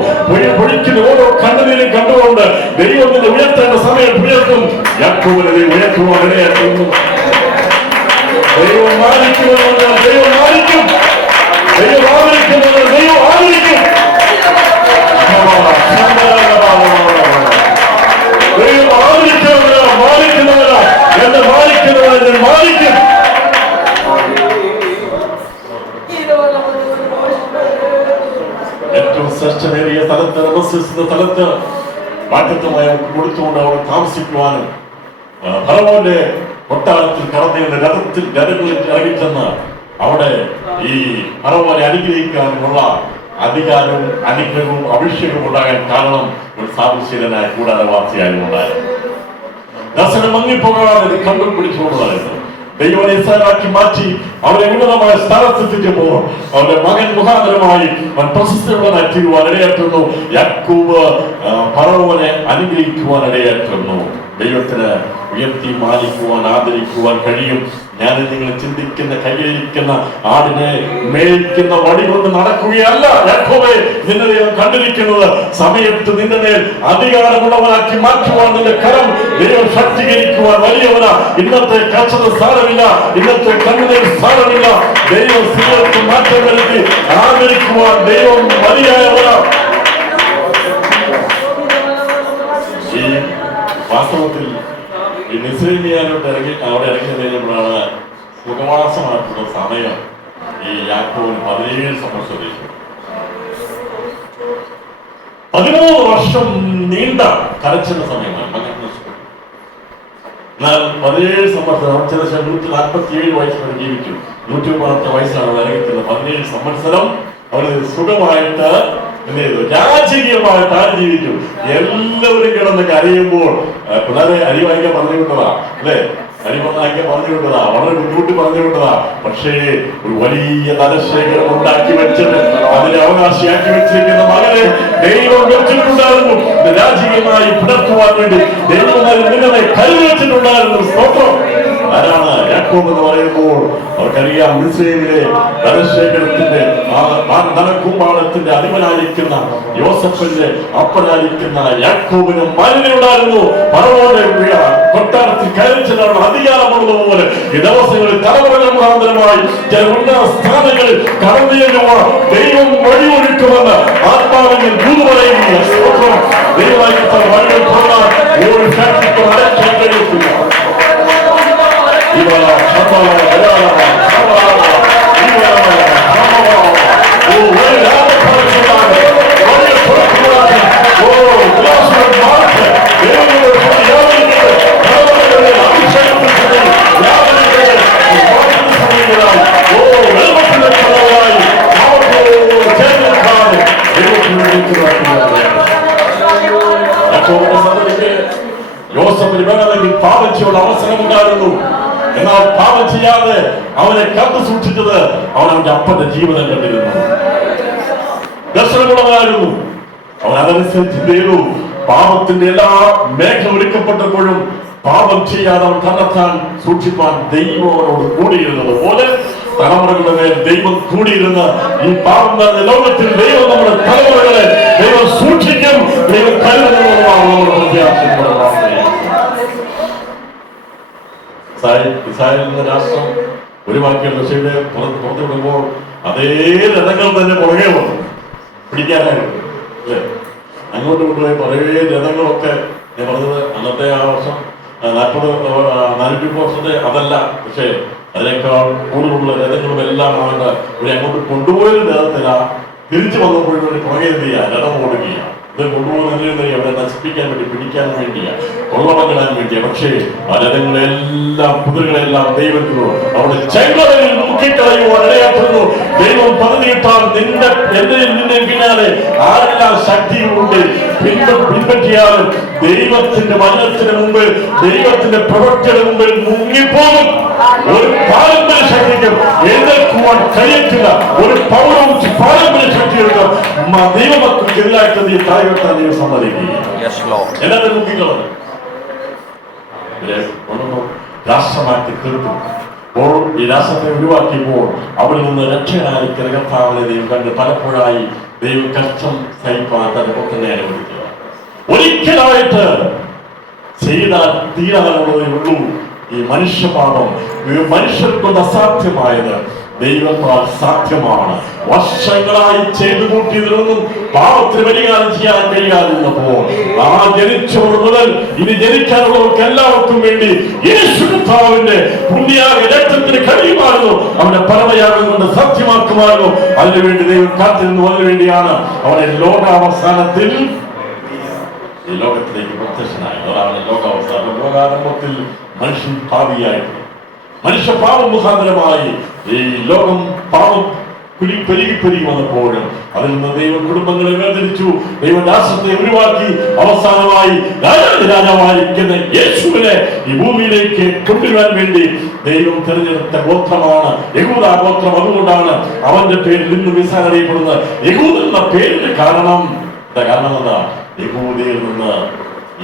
പൊഴിക്കുന്ന ഓരോ കണ്ണുനീരും കണ്ടുകൊണ്ട് ദൈവത്തിന്റെ ഉയർത്തേണ്ട സമയം ഉയർത്തും. യാക്കോബിനെ ഉയർത്തുവാൻ ഇടയാക്കുന്നു. ദൈവം മാനിക്കുമെന്ന് ദൈവം മാനിക്കും, ദൈവം ആദരിക്കുന്നത് ദൈവം ആദരിക്കും. ദൈവം ആദരിക്കുന്നവരാ മാനിക്കുന്നവരാ എന്നെ മാനിക്കുന്നവരെ മാനിക്കും. ഏറ്റവും ശ്രേഷ്ഠമേറിയ സ്ഥലത്ത് രഹസ്യസ്ഥ സ്ഥലത്ത് വാറ്റത്വമായി കൊടുത്തുകൊണ്ട് അവിടെ താമസിക്കുവാനും ഫറവോന്റെ കൊട്ടാരത്തിൽ കടന്നയുടെ രഥങ്ങളിൽ ഇറങ്ങിച്ചെന്ന് അവിടെ ഈ ഫറവോനെ അനുഗ്രഹിക്കാനുള്ള അധികാരവും അനുഗ്രഹവും അഭിഷേകവും ഉണ്ടാകാൻ കാരണം ഒരു സാധുശീലനായ കൂടാരവാസിയായും ഉണ്ടായിരുന്നു. ദർശനം മങ്ങിപ്പോകാതെ കണ്ടും പിടിച്ചുകൊണ്ടതായിരുന്നു. ദൈവം ഇസ്രായേലാക്കി മാറ്റി അവരെ ഉന്നതമായ സ്ഥാനത്തെത്തിച്ചപ്പോൾ അവരുടെ മകൻ മുഖാന്തരമായി പ്രശസ്തിയുള്ളതായി തീരുവാൻ ഇടയാറ്റുന്നു. യാക്കോബ് ഫറവോനെ അനുഗ്രഹിക്കുവാൻ ഇടയാറ്റുന്നു. ദൈവത്തിന് ഉയർത്തി മാനിക്കുവാൻ ആദരിക്കുവാൻ കഴിയും. ഞാൻ നിങ്ങൾ ചിന്തിക്കുന്ന കയ്യിരിക്കുന്ന ആടിനെ മേയ്ക്കുന്ന വടി കൊണ്ട് നടക്കുകയല്ല യാക്കോബേ, നിന്നെ ദൈവം കണ്ടിരിക്കുന്നത് സമയത്ത് നിന്റെ മേൽ അധികാരമുള്ളവനാക്കി മാറ്റുവാൻ നിന്റെ കരം ദൈവം ശക്തീകരിക്കുവാൻ വലിയവനാ. ഇന്നത്തെ കച്ചത സാരമില്ല, ഇന്നത്തെ കണ്ണുനീർ സാരമില്ല. ദൈവം സ്ത്രീകൾക്ക് മാറ്റം വരുത്തി ആദരിക്കുവാൻ ദൈവം വലിയവനാ. ഈ വാസ്തവത്തിൽ ഈ മിസ്രൈമിയാനോട്ട് അവിടെ ഇറങ്ങി കഴിഞ്ഞപ്പോഴാണ് സുഖവാസമായിട്ടുള്ള സമയം ഈ യാക്കോബിന് 17 സംവത്സരം 13 വർഷം നീണ്ട കരച്ചിന്റെ സമയമാണ്. എന്നാൽ 17 സംവത്സരം ചില 147 വയസ്സ് വരെ ജീവിച്ചു. 110 വയസ്സാണ് ഇറങ്ങിയിട്ടുള്ളത്. 17 സംവത്സരം അവര് സുഖമായിട്ട് രാജകീയമായിട്ട് ആര് ജീവിച്ചു? എല്ലാവരും കിടന്ന് കരയുമ്പോൾ പിള്ളേരെ അരി വാങ്ങിക്കാൻ പറഞ്ഞു വിട്ടതാ, അല്ലെ? അരി വാങ്ങിക്കാൻ പറഞ്ഞു വിട്ടതാ, വളരെ ബുദ്ധിമുട്ടി പറഞ്ഞു വിട്ടതാ. പക്ഷേ ഒരു വലിയ ധനശേഖരം ഉണ്ടാക്കി വെച്ചിട്ട് അതിനെ അവകാശിയാക്കി വെച്ചിരിക്കുന്ന മകനെ ദൈവം വെച്ചിട്ടുണ്ടായിരുന്നു. രാജകീയമായി പുലർത്തുവാൻ വേണ്ടി ദൈവം നിങ്ങളെ കരുതി വെച്ചിട്ടുണ്ടായിരുന്നു. സ്തോത്രം. ആരാണ് യാക്കോബ് എന്ന് പറയുമ്പോൾ അവർക്കറിയാം, മിസ്രൈമിലെ ധനശേഖരത്തിന്റെ ധനകുമ്പാളത്തിന്റെ അധിപനായിരിക്കുന്ന യോസഫിന്റെ അപ്പനായിരിക്കുന്ന യാക്കോബിന് മരുന്നുണ്ടായിരുന്നു. ഫറവോന്റെ കൊട്ടാരത്തിൽ കയറിച്ചെല്ലാനുള്ള അധികാരമുള്ളതുപോലെ ഈ ദിവസങ്ങളിൽ തലമുറകൾ മുഖാന്തരമായി ചില ഉന്നത സ്ഥാനങ്ങളിൽ കടന്നു ചെല്ലുവാൻ ദൈവം വഴിയൊരുക്കുമെന്ന് ആത്മാവിന്റെ ദൂത് പറയുകയാണ്. ദൈവമായി വഴികൾ തോന്നാൻ ഒരു ശക്തിക്കും അടക്കാൻ കഴിയത്തില്ല. യോസഫിന് വേണമെങ്കിൽ പാപം ചെയ്യാനുള്ള അവസരമുണ്ടായിരുന്നു. എന്നാൽ പാപം ചെയ്യാതെ അവനെ കാത്തു സൂക്ഷിച്ചത് അവൻ അവന്റെ അപ്പന്റെ ജീവിതം കണ്ടിരുന്നു. ദർശനമുള്ളവനായിരുന്നു. അവൻ അതനുസരിച്ച് ചെയ്തു. പാപത്തിന്റെ എല്ലാ മേഖല ഒരുക്കപ്പെട്ടപ്പോഴും പാപം ചെയ്യാതെ അവൻ കണ്ടെത്താൻ സൂക്ഷിപ്പാൻ ദൈവം അവനോട് കൂടിയിരുന്നത് പോലെ തലമുറകളുടെ മേൽ ദൈവം കൂടിയിരുന്ന ഈ പാപം നിറഞ്ഞ ലോകത്തിൽ ദൈവം നമ്മുടെ തലമുറകളെ ദൈവം സൂക്ഷിക്കും. ദൈവം കരുതുന്നതുമാണ് നമ്മുടെ പ്രത്യാശയുടെ വാർത്തയാണ്. ഇസ്രായേൽ എന്ന രാഷ്ട്രം ഒരു വാക്കിയുള്ള പക്ഷേ പുറത്തു വിടുമ്പോൾ അതേ രഥങ്ങൾ തന്നെ പുറകെ വന്നു പിടിക്കാനായിരുന്നു, അല്ലേ? അങ്ങോട്ട് കൊണ്ടുപോയി പല രഥങ്ങളൊക്കെ ഞാൻ പറഞ്ഞത് അന്നത്തെ ആ വർഷം 440 വർഷത്തെ അതല്ല, പക്ഷേ അതിനേക്കാൾ കൂടുതലുള്ള രഥങ്ങളും എല്ലാം അവരുടെ ഇവിടെ അങ്ങോട്ട് കൊണ്ടുപോയ രഥത്തില തിരിച്ചു വന്നപ്പോഴും പുറകെ എന്ത് ചെയ്യുക? രഥം ഓടുകയാണ്. ഇത് കൊണ്ടുപോകുന്നതിന് അവരെ നശിപ്പിക്കാൻ വേണ്ടി, പിടിക്കാൻ വേണ്ടിയാ, കൊള്ളമങ്ങിടാൻ വേണ്ടിയാ. പക്ഷേ ആ രഥങ്ങളെല്ലാം കുതിരകളെല്ലാം ദൈവത്തിനോ അവിടെ ചെങ്കടലിൽ മുക്കിക്കളയുവാൻ ഇടയാക്കുന്നു. ദൈവം പറഞ്ഞിട്ടാൽ നിന്റെ പിന്നാലെ ആരെല്ലാം ശക്തികളുണ്ട് പിൻപറ്റിയാലും ദൈവത്തിന്റെ വചനത്തിന് മുമ്പിൽ, ദൈവത്തിന്റെ പ്രവൃത്തിയുടെ മുമ്പിൽ മുങ്ങിപ്പോകും. ഒരു പാരമ്പര്യ ശക്തിക്കും എഴുന്നേൽക്കുവാൻ കഴിയത്തില്ല. ഒരു പൗരവും പാരമ്പര്യ ശക്തികൾക്കും ദൈവമക്കൾക്ക് എതിരായിട്ട് നീ താഴ്ത്താൻ ദൈവം സമ്മതിക്കുകയും എല്ലാവരും മുക്കിക്കളഞ്ഞു. ഇവരെ കൊണ്ടുവന്നു രാഷ്ട്രമാക്കി തീർത്തു. അപ്പോൾ ഈ രാഷ്ട്രത്തെ ഒഴിവാക്കിയപ്പോൾ അവിടെ നിന്ന് രക്ഷകനായിരിക്കുന്ന കർത്താവിനെ ദൈവം കണ്ട് പലപ്പോഴായി ദൈവം കഷ്ടം സഹിപ്പാൻ തന്റെ പുത്രനെ അനുവദിക്കുക. ഒരിക്കലായിട്ട് ചെയ്താൽ തീരാനുള്ളതേ ഉള്ളൂ ഈ മനുഷ്യപാപം. മനുഷ്യർക്കൊണ്ട് അസാധ്യമായത് ദൈവത്താൽ സാധ്യമാണ്. വർഷങ്ങളായി ചെയ്തു കൂട്ടിയതിലൊന്നും പാപത്തിന് പരിഹാരം ചെയ്യാൻ കഴിയാതിരുന്നപ്പോൾ ആ ജനിച്ചവർ മുതൽ ഇനി ജനിക്കാനുള്ളവർക്ക് എല്ലാവർക്കും വേണ്ടി യേശു കർത്താവിന്റെ പുണ്യാഗ രക്തത്തിന് കഴിയുമായിരുന്നു. അവന്റെ പരമയാഗം കൊണ്ട് സാധ്യമാക്കുമായിരുന്നു. അതിനുവേണ്ടി ദൈവം കാത്തിരുന്നു. അതിനുവേണ്ടിയാണ് അവനെ ലോകാവസാനത്തിൽ ഈ ലോകത്തിലേക്ക് പ്രത്യക്ഷനായി. അതാണ് ലോകാവസാനം. ലോകാരംഭത്തിൽ മനുഷ്യൻ പാപിയായിട്ട് മനുഷ്യ പാപം മുഖാന്തരമായി ഈ ലോകം പാപം പെരുകി വന്നപ്പോഴും അതിൽ നിന്ന് ദൈവം കുടുംബങ്ങളെ വേർതിരിച്ചു. ദൈവം രാഷ്ട്രത്തെ ഒഴിവാക്കി അവസാനമായി രാജാവായിരിക്കുന്ന യേശുവിനെ ഈ ഭൂമിയിലേക്ക് കൊണ്ടുവരാൻ വേണ്ടി ദൈവം തിരഞ്ഞെടുത്ത ഗോത്രമാണ് യഹൂദ ഗോത്രം. അതുകൊണ്ടാണ് അവന്റെ പേരിൽ ഇന്ന് മിസാൻ അറിയപ്പെടുന്നത്. യഹൂദ എന്ന പേരിന്റെ കാരണം എന്താ? യഹൂദയിൽ നിന്ന്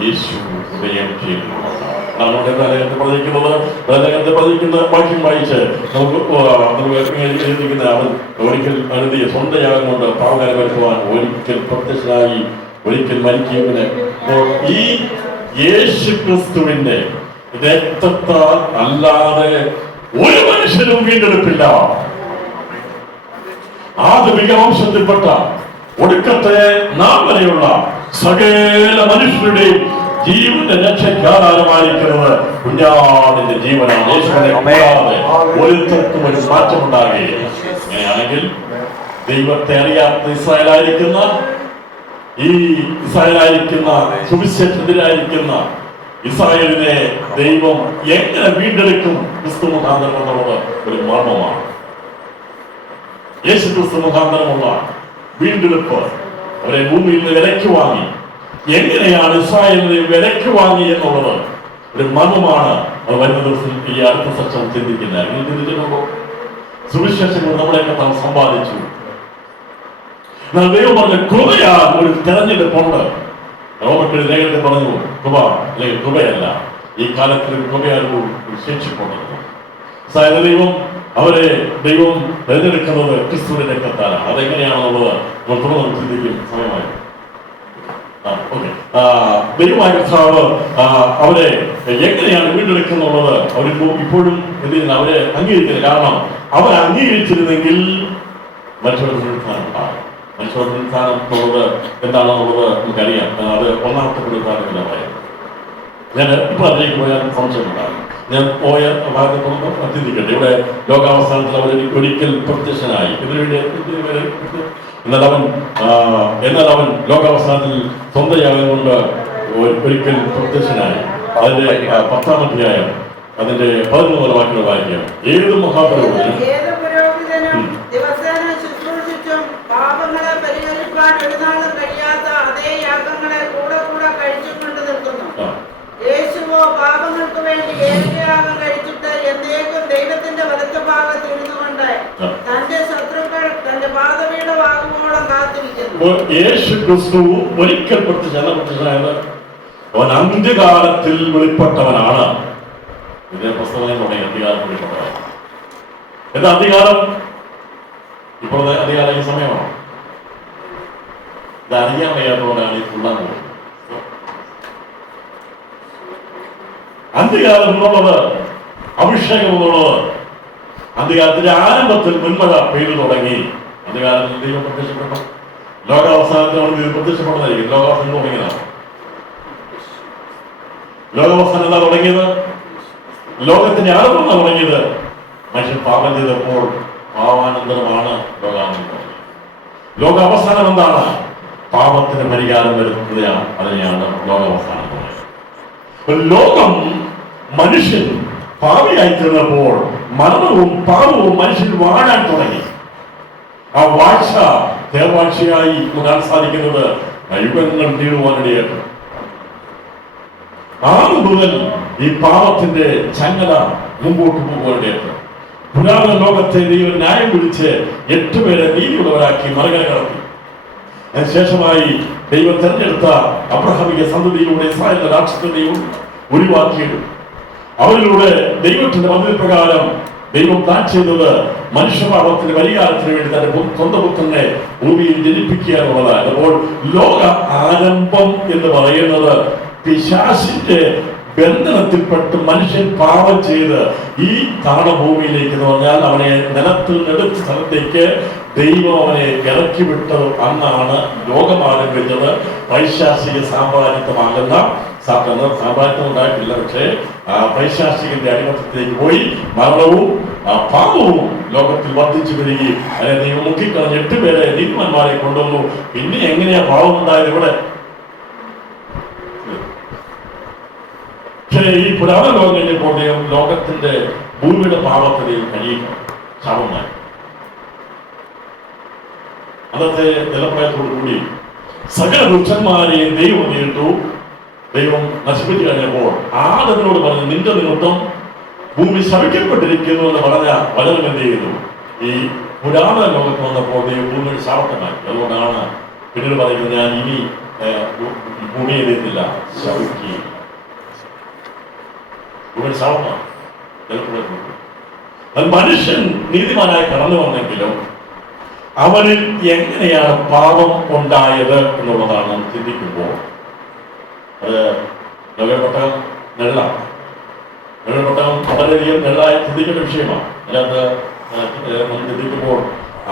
യേശു ഉദയം ചെയ്തു. പറഞ്ഞിരിക്കുന്ന വാക്യം വായിച്ച് നമുക്ക് അവൻ ഒരിക്കൽ എഴുതിയ സ്വന്തം യാഗം കൊണ്ട് പാവകാരം വരുത്തുവാൻ ഒരിക്കൽ പ്രത്യക്ഷനായി ഒരിക്കൽ മരിക്കുന്നതിന് ഈ യേശു ക്രിസ്തുവിന്റെ രക്തത്താൽ അല്ലാതെ ഒരു മനുഷ്യനും വീണ്ടെടുപ്പില്ല. ആധുനിക വംശത്തിൽപ്പെട്ട ഒടുക്കത്തെ നാം വരെയുള്ള സകല മനുഷ്യരുടെയും ജീവന്റെ രക്ഷയ്ക്കാധാരമായിരിക്കുന്നത് കുഞ്ഞാടിന്റെ ജീവനാണ്. യേശുവിനെ കൂടാതെ ഒരുത്തർക്കും ഒരു മാറ്റമുണ്ടാകുകയില്ല. അങ്ങനെയാണെങ്കിൽ ദൈവത്തെ അറിയാത്ത ഇസ്രായേലായിരിക്കുന്ന സുവിശേഷത്തിലായിരിക്കുന്ന ഇസ്രായേലിനെ ദൈവം എങ്ങനെ വീണ്ടെടുക്കും? ക്രിസ്തു മുഖാന്തരം എന്നുള്ളത് ഒരു മർമ്മമാണ്. യേശു ക്രിസ്തു മുഖാന്തരമുള്ള വീണ്ടെടുപ്പ് അവരെ ഭൂമിയിൽ നിന്ന് വിലയ്ക്ക് വാങ്ങി. എങ്ങനെയാണ് ഇസ്രായേലിനെ വിലയ്ക്ക് വാങ്ങി എന്നുള്ളത് ഒരു മർമ്മമാണ്. അത് വരുന്ന ദിവസം ഈ അടുത്ത സെക്ഷൻ ചിന്തിക്കുന്നത്. സുവിശേഷങ്ങൾ നമ്മളെയൊക്കെ താൻ സമ്പാദിച്ചു. ദൈവം പറഞ്ഞ കൃപയാ ഒരു തെരഞ്ഞെടുപ്പുണ്ട്. റോമർക്കെഴുതിയ ലേഖനത്തിൽ പറഞ്ഞു കൃപ അല്ലെങ്കിൽ കൃപയല്ല, ഈ കാലത്തിൽ കൃപയായിരുന്നു ശേഷിപ്പുണ്ട്. ദൈവം അവരെ ദൈവം തിരഞ്ഞെടുക്കുന്നത് ക്രിസ്തുവിന്റെ രക്തത്താലാണ്. അതെങ്ങനെയാണെന്നുള്ളത് നമ്മൾ തുടർന്ന് ചിന്തിക്കും. സമയമായി ദൈവമായ കർത്താവ് അവരെ എങ്ങനെയാണ് വീണ്ടെടുക്കുന്നുള്ളത് അവർ ഇപ്പോഴും എന്ത് ചെയ്യുന്നത്? അവരെ അംഗീകരിക്കുന്നത്. കാരണം അവർ അംഗീകരിച്ചിരുന്നെങ്കിൽ മനുഷ്യരുടെ പുനരുത്ഥാനം ഉണ്ടാകും. മനുഷ്യരുടെ പുനരുത്ഥാനം എന്നുള്ളത് എന്താണെന്നുള്ളത് നമുക്കറിയാം. അത് ഒന്നാമത്തെ പുനരുത്ഥാനത്തിൻ്റെ പറയാം. ഞാൻ ഇപ്പോൾ അതിലേക്ക് പോയാൽ സംശയമുണ്ടാകും. ഞാൻ പോയ ഭാഗത്തൊന്നും ചിന്തിക്കട്ടെ. ഇവിടെ ലോകാവസാനത്തിൽ അവർ ഒരിക്കൽ പ്രത്യക്ഷനായി. ഇതിനുവേണ്ടി എന്നാൽ അവൻ ലോകാവസാനത്തിൽ സ്വന്തം യാഗം കൊണ്ട് ഒരിക്കൽ പ്രത്യക്ഷനായി. അതിന്റെ 10-ാം അധ്യായം അതിന്റെ 13 വാക്യങ്ങൾ വായിക്കാം. ഏത് മഹാപുരോഹിതനും ദിവസേന ശുശ്രൂഷിച്ചും പാപങ്ങളെ പരിഹരിക്കാൻ എഴുതാനും കഴിയാത്ത അതേ യാഗങ്ങളെ കൂടെ കഴിച്ചുകൊണ്ട് നിൽക്കുന്നു. യേശുവോ പാപങ്ങൾക്ക് വേണ്ടി ഏകയാഗം കഴിച്ചിട്ട് എന്നേക്കും ദൈവത്തിന്റെ വലത്തുഭാഗത്ത് ഇരുന്നുകൊണ്ട് തന്റെ ശത്രുക്കൾ തന്റെ പാദപീഠമാകുമ്പോളം കാത്തിരിക്കുന്നു. യേശു ക്രിസ്തു ഒരിക്കൽ പ്രത്യക്ഷനായത് അവൻ അന്ത്യകാലത്തിൽ വെളിപ്പെട്ടവനാണ്. ഇതിന്റെ പുസ്തകം തുടങ്ങി അധികാരം വെളിപ്പെട്ടവനാണ്. എന്താ അധികാരം? ഇപ്പോഴത്തെ അധികാരം ഈ സമയമാണ്. ഇത് അറിയാൻ വയ്യാത്തതുകൊണ്ടാണ് ഈ തുള്ളാൻ പോകുന്നത്. അന്ത്യകാലം എന്നുള്ളത് അഭിഷേകം എന്നുള്ളത് അന്ത്യകാലത്തിന്റെ ആരംഭത്തിൽ മുൻമഴ പെയ്തു തുടങ്ങി. അന്ത്യകാലത്തിൽ ദൈവം പ്രത്യക്ഷപ്പെട്ടു. ലോകാവസാനത്തിനോട് ദൈവം പ്രത്യക്ഷപ്പെടുന്നതായിരിക്കും. ലോകാവസാനം തുടങ്ങിയതാണ്. ലോകാവസാനം എന്താ തുടങ്ങിയത്? ലോകത്തിന്റെ ആരംഭം തുടങ്ങിയത് മനുഷ്യൻ പാപം ചെയ്തപ്പോൾ പാവാനന്തരമാണ് ലോകാനന്തരം. ലോകാവസാനം എന്താണ്? പാപത്തിന് പരിഹാരം വരുത്തുകയാണ്. അതിനെയാണ് ലോകാവസാനം. ലോകം മനുഷ്യൻ പാപിയായി തീർന്നപ്പോൾ മരണവും പാപവും മനുഷ്യൻ വാഴാൻ തുടങ്ങി. ആ വാഴ്ച തേർവാഴ്ചയായി കാണാൻ സാധിക്കുന്നത് യുഗങ്ങൾ നീളുവാനിടയായിട്ട്. ആറ് മുതൽ ഈ പാപത്തിന്റെ ചങ്ങല മുമ്പോട്ട് പോകുവാനിടയായിട്ട് പുരാതന ലോകത്തെ ദൈവം ന്യായം വിളിച്ച് 8 പേരെ നീതിയുള്ളവരാക്കി മറുകര കടത്തി. അതിനുശേഷമായി ദൈവം തെരഞ്ഞെടുത്ത അബ്രഹാമിക സന്തതിയിലൂടെ ഇസ്രായേലിന്റെ രാഷ്ട്രത്തെ ദൈവം ഒഴിവാക്കിയത് അവരിലൂടെ ദൈവത്തിന്റെ പദ്ധതി പ്രകാരം ദൈവം പ്ലാൻ ചെയ്തത് മനുഷ്യപാപത്തിന്റെ പരിഹാരത്തിന് വേണ്ടി തന്റെ സ്വന്തം പുത്രനെ ഭൂമിയിൽ ജനിപ്പിക്കുക എന്നുള്ളതാണ്. അപ്പോൾ ലോക ആരംഭം എന്ന് പറയുന്നത് പിശാചിന്റെ ബന്ധനത്തിൽപ്പെട്ട് മനുഷ്യൻ പാപം ചെയ്ത് ഈ താണഭൂമിയിലേക്ക് എന്ന് പറഞ്ഞാൽ അവനെ നിലത്ത് നെടുത്ത സ്ഥലത്തേക്ക് ദൈവം അവനെ ഇറക്കി വിട്ടത് അന്നാണ് ലോകം ആരംഭിച്ചത്. പൈശാചിക സാമ്രാജ്യത്വമാകുന്ന സാമ്രാജ്യം ഉണ്ടായിട്ടില്ല, പക്ഷേ പൈശാചികന്റെ അടിമത്തത്തിലേക്ക് പോയി മരണവും പാപവും ലോകത്തിൽ വർദ്ധിച്ചു വരികയും അതിനെ ദൈവം മുക്കിക്കളഞ്ഞ് 8 പേരെ നീതിമാന്മാരെ കൊണ്ടുവന്നു. പിന്നെ എങ്ങനെയാ പാപം ഉണ്ടായത് ഇവിടെ? പക്ഷേ ഈ പുരാണ ലോകം കഴിഞ്ഞപ്പോൾ ദൈവം ലോകത്തിന്റെ ഭൂമിയുടെ പാപത്തെ കഴിയുന്നു ശാപമായി. അന്നത്തെ നിലപ്രയത്തോടു കൂടി സകല പുരുഷന്മാരെയും ദൈവം നേരിട്ടു. ദൈവം നശിപ്പിച്ചു കഴിഞ്ഞപ്പോൾ ആദമിനോട് പറഞ്ഞു, നിന്റെ നിമിത്തം ഭൂമി ശപിക്കപ്പെട്ടിരിക്കുന്നു എന്ന് പറഞ്ഞ വചനം എന്ത് ചെയ്യുന്നു? ഈ പുരാണ ലോകത്ത് വന്നപ്പോൾ ദൈവം ഭൂമിയുടെ ശാപത്തമായി. അതുകൊണ്ടാണ് പിന്നീട് പറയുന്നത്, ഞാൻ ഇനി ഭൂമിയെ എഴുതിയില്ല, ശപിക്കുകയില്ല. ഭൂമിയുടെ ശാപമാണ്. മനുഷ്യൻ നീതിമാനായി കടന്നു വന്നെങ്കിലും അവനിൽ എങ്ങനെയാണ് പാപം ഉണ്ടായത് എന്നുള്ളതാണ് നാം ചിന്തിക്കുമ്പോൾ അത് ലോകപ്പെട്ടം നെള്ളാണ്. ലോകപ്പെട്ടം വളരെയധികം നെള്ളായി ചിന്തിക്കേണ്ട വിഷയമാണ്. അതിനകത്ത് നമ്മൾ ചിന്തിക്കുമ്പോൾ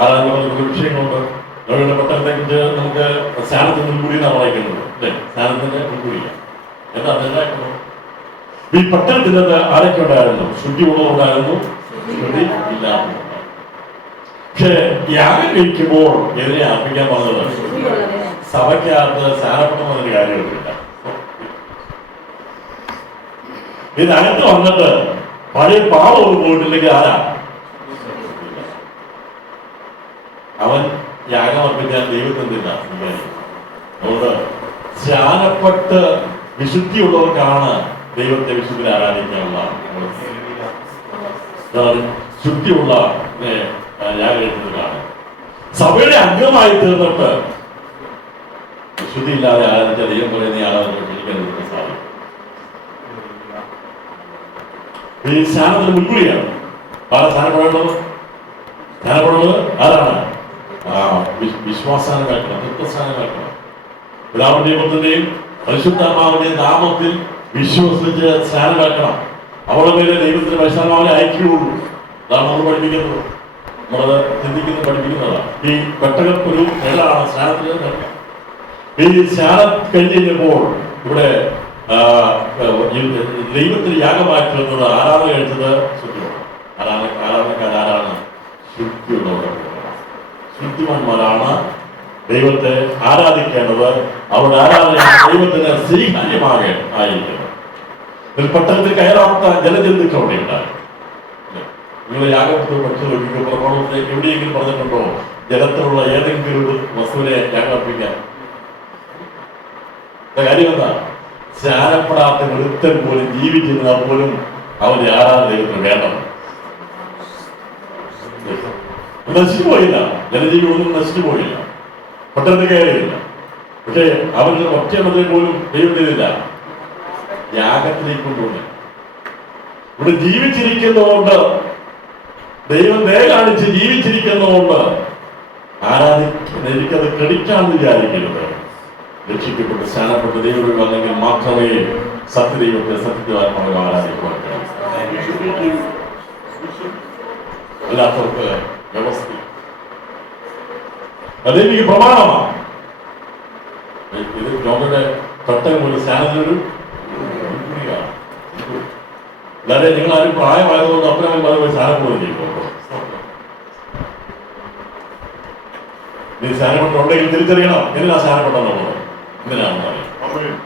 ആരാധന വിഷയങ്ങളുണ്ട്. ലോകപ്പെട്ടത്തെ കുറിച്ച് നമുക്ക് സ്നാനത്തിന് മുൻകൂടി എന്നാണ് വായിക്കുന്നത്, അല്ലേ? സ്നാനത്തിന്റെ മുൻകൂടിയില്ല. എന്താ നെല്ലായിട്ടുള്ളത്? ഈ പട്ടണത്തിനകത്ത് ആരൊക്കെ ഉണ്ടായിരുന്നു? ശുദ്ധി ഉള്ളതുണ്ടായിരുന്നു, ശുദ്ധി ഇല്ലാതെ. പക്ഷെ യാഗം കഴിക്കുമ്പോൾ എതിരെ അർപ്പിക്കാൻ പറഞ്ഞത് സഭയ്ക്കകത്ത് സ്നാനപ്പെട്ടെന്നൊരു കാര്യമൊന്നുമില്ല. ഇതിനകത്ത് വന്നിട്ട് പഴയ പാവം പോയിട്ടില്ലെങ്കിൽ ആരാ? അവൻ യാഗം അർപ്പിക്കാൻ ദൈവത്തിനില്ല. അതുകൊണ്ട് സ്നാനപ്പെട്ട് വിശുദ്ധിയുള്ളവർക്കാണ് ദൈവത്തെ വിശുദ്ധിനെ ആരാധിക്കാനുള്ള ശുദ്ധിയുള്ള യാഗമാണ്. സഭയുടെ അംഗമായി തീർന്നിട്ട് വിശുദ്ധിയില്ലാതെ ആരാധിച്ച ദൈവം പറയുന്ന ആരാധന ക്ഷണിക്കാൻ സാധിക്കും. ഈ സ്നാനത്തിന് മുൻകൂടിയാണ് ആരാ സ്നാനപ്പെടേണ്ടത്? സ്നാനപ്പെടുന്നത് ആരാണ്? വിശ്വാസാനം കേൾക്കണം, തത്വസ്ഥാനം കേൾക്കണം. പിതാവിന്റെയും പുത്രന്റെയും പരിശുദ്ധാത്മാവിന്റെയും നാമത്തിൽ വിശ്വസിച്ച് സ്നാനം കേൾക്കണം. അവരുടെ പേര് ദൈവത്തിന്റെ പരിശുദ്ധാത്മാവിനെ അയക്കുകയുള്ളൂ. അതാണ് നമ്മൾ പഠിപ്പിക്കുന്നത്, നമ്മളത് ചിന്തിക്കുന്നത്, പഠിപ്പിക്കുന്നതാണ്. ഈ പെട്ടകം ഒരു നിഴലാണ് സ്നാനത്തിന്. ഈ സ്നാനം കഴിഞ്ഞപ്പോൾ ഇവിടെ ദൈവത്തിന് യാഗമായി തീർന്നത് ആരാധന കഴിച്ചത് ശുദ്ധിയുള്ളവർ. ആരാധനക്കാരാണ്? ശുദ്ധിയുള്ളവർ. ശുദ്ധിമാന്മാരാണ് ദൈവത്തെ ആരാധിക്കേണ്ടത്. അവരുടെ ആരാധന ദൈവത്തിന് സ്വീകാര്യമാകെ ആയിരിക്കുന്നത്. പട്ടണത്തിൽ കയറാത്ത ജലജന്തുക്കൾ അവിടെ ഉണ്ടായി. നിങ്ങൾ യാഗത്തിൽ പഠിച്ചു നോക്കിക്കോ. പ്രമാണത്തെ എവിടെയെങ്കിലും പറഞ്ഞിട്ടുണ്ടോ ജലത്തിലുള്ള ഏതെങ്കിലും ഒരു വസ്തുവിനെ യാഗം അർപ്പിക്കാൻ? കാര്യം എന്താ? സ്നാനപ്പെടാത്ത വൃത്തൻ പോലും ജീവിച്ചിരുന്നാൽ പോലും അവന്റെ ആരാധന ദൈവത്തിന് വേണ്ടത്. നശിച്ചു പോയില്ല, ജലജീവി ഒന്നും നശിച്ചു പോയില്ല, പട്ടണത്തിൽ കയറിയില്ല. പക്ഷേ അവരുടെ ഒറ്റമതിൽ പോലും ദൈവം ചെയ്തില്ല, യാഗത്തിലേക്ക് കൊണ്ടുപോയി. ഇവിടെ ജീവിച്ചിരിക്കുന്നതുകൊണ്ട്, ദൈവം ദയ കാണിച്ച് ജീവിച്ചിരിക്കുന്നതുകൊണ്ട് ആരാധിക്കുന്ന എനിക്കത് ക്രെഡിറ്റാണെന്ന് വിചാരിക്കരുത്. രക്ഷിക്കപ്പെട്ട് സ്നാനപ്പെട്ട് ദൈവം വന്നെങ്കിൽ മാത്രമേ സത്യദൈവത്തെ സത്യവാത്മാവ് ആരാധിക്കുവാൻ കഴിയൂ. അല്ലാത്തവർക്ക് വ്യവസ്ഥ അതെനിക്ക് പ്രമാണമാണ്. ഇത് ലോകയുടെ പെട്ടെന്ന് ഒരു സ്നാനത്തിനൊരു അല്ലാതെ നിങ്ങൾ ആരും പ്രായമായതുകൊണ്ട് അപ്പനും പോയി സ്നാനപ്പെടുകയും ചെയ്യും. നീ സ്നാനപ്പെട്ടുണ്ടെങ്കിൽ തിരിച്ചറിയണം എന്തിനാ സ്നാനപ്പെട്ടെന്നുള്ളത്, എന്തിനാണെന്ന് അറിയാം.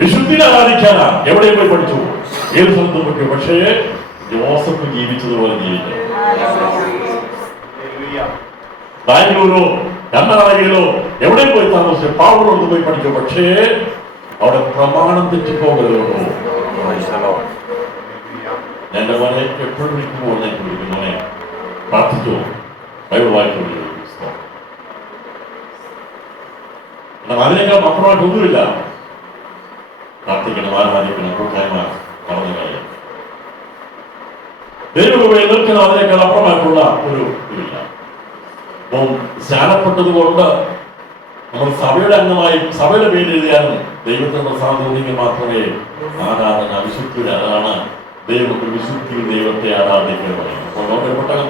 വിശുദ്ധിനെ ആരാധിക്കാനാണ്. എവിടെ പോയി പഠിച്ചു, ഏത് സ്ഥലത്തും പറ്റിയോ. പക്ഷേ ജോസഫ് ജീവിച്ചതുപോലെ ജീവിക്കണം. ബാംഗ്ലൂരോ കർണാടകയിലോ എവിടെ പോയി താമസിച്ചു, പാവങ്ങളോട് പോയി പഠിച്ചു. പക്ഷേ അവിടെ പ്രമാണം തെറ്റിപ്പോകരുതോ. എന്റെ മോനെ എപ്പോഴും വിളിക്കുമ്പോൾ ഞാൻ ചോദിക്കും, മോനെ പ്രാർത്ഥിച്ചോ, ബൈബിൾ വായിച്ചോ. അതിനേക്കാൾ അപ്പുറമായിട്ടൊന്നുമില്ല. പ്രാർത്ഥിക്കണം, ആരാധിക്കണം, കൂട്ടായ്മ പറഞ്ഞു കളയും. ദൈവകൃപയെ നിൽക്കുന്ന അതിനേക്കാൾ അപ്പുറമായിട്ടുള്ള ഒരു ഇതില്ല. അപ്പം സ്നാനപ്പെട്ടത് കൊണ്ട് നമ്മൾ സഭയുടെ അംഗമായി സഭയുടെ പേര് എഴുതിയാലും ദൈവത്തിന്റെ പ്രസാദം തോന്നിയെങ്കിൽ മാത്രമേ ആരാധന വിശുദ്ധിയുടെ അതാണ് ദൈവം ഒരു വിശുദ്ധിയിൽ ദൈവത്തെ ആരാധിക്കുക പറയും. അപ്പോൾ ലോകപ്പെട്ടകം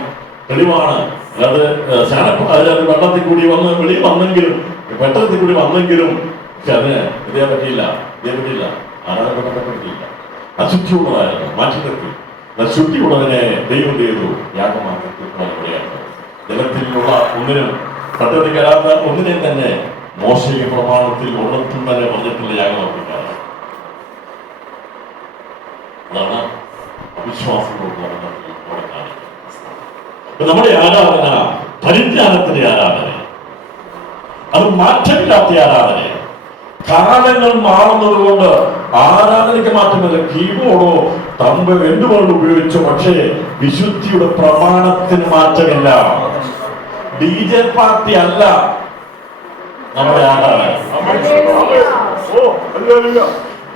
തെളിവാണ്. അത് അതിനകത്ത് വെള്ളത്തിൽ കൂടി വന്ന് വെളിയിൽ വന്നെങ്കിലും വെട്ടത്തിൽ കൂടി വന്നെങ്കിലും പക്ഷെ അതിന് ഇതേ പറ്റിയില്ല ആരാധനപ്പെട്ട അശുദ്ധിയുള്ളതായിരുന്നു. മാറ്റി നിർത്തി ശുദ്ധിയുള്ളതിനെ ദൈവം ചെയ്തു യാഗമാക്കി ജലത്തിലുള്ള ഒന്നിനും പദ്ധതി കരാത്ത ഒന്നിനെ തന്നെ മോശയുടെ പ്രമാണത്തിൽ ഒരിടത്തും തന്നെ പറഞ്ഞിട്ടുള്ള യാഗമാക്കിയിട്ടാണ്. അതാണ് അവിശ്വാസങ്ങളോട് നമ്മുടെ ആരാധന പരിജ്ഞാനത്തിന്റെ ആരാധന, അത് മാറ്റമില്ലാത്ത ആരാധന. കാലങ്ങൾ മാറുന്നത് കൊണ്ട് ആരാധനയ്ക്ക് മാറ്റമില്ല. കീബോർഡോ തമ്പ് എന്തുകൊണ്ട് ഉപയോഗിച്ചു, പക്ഷേ വിശുദ്ധിയുടെ പ്രമാണത്തിന് മാറ്റമില്ല. DJ പാർട്ടി അല്ല നമ്മുടെ ആരാധന.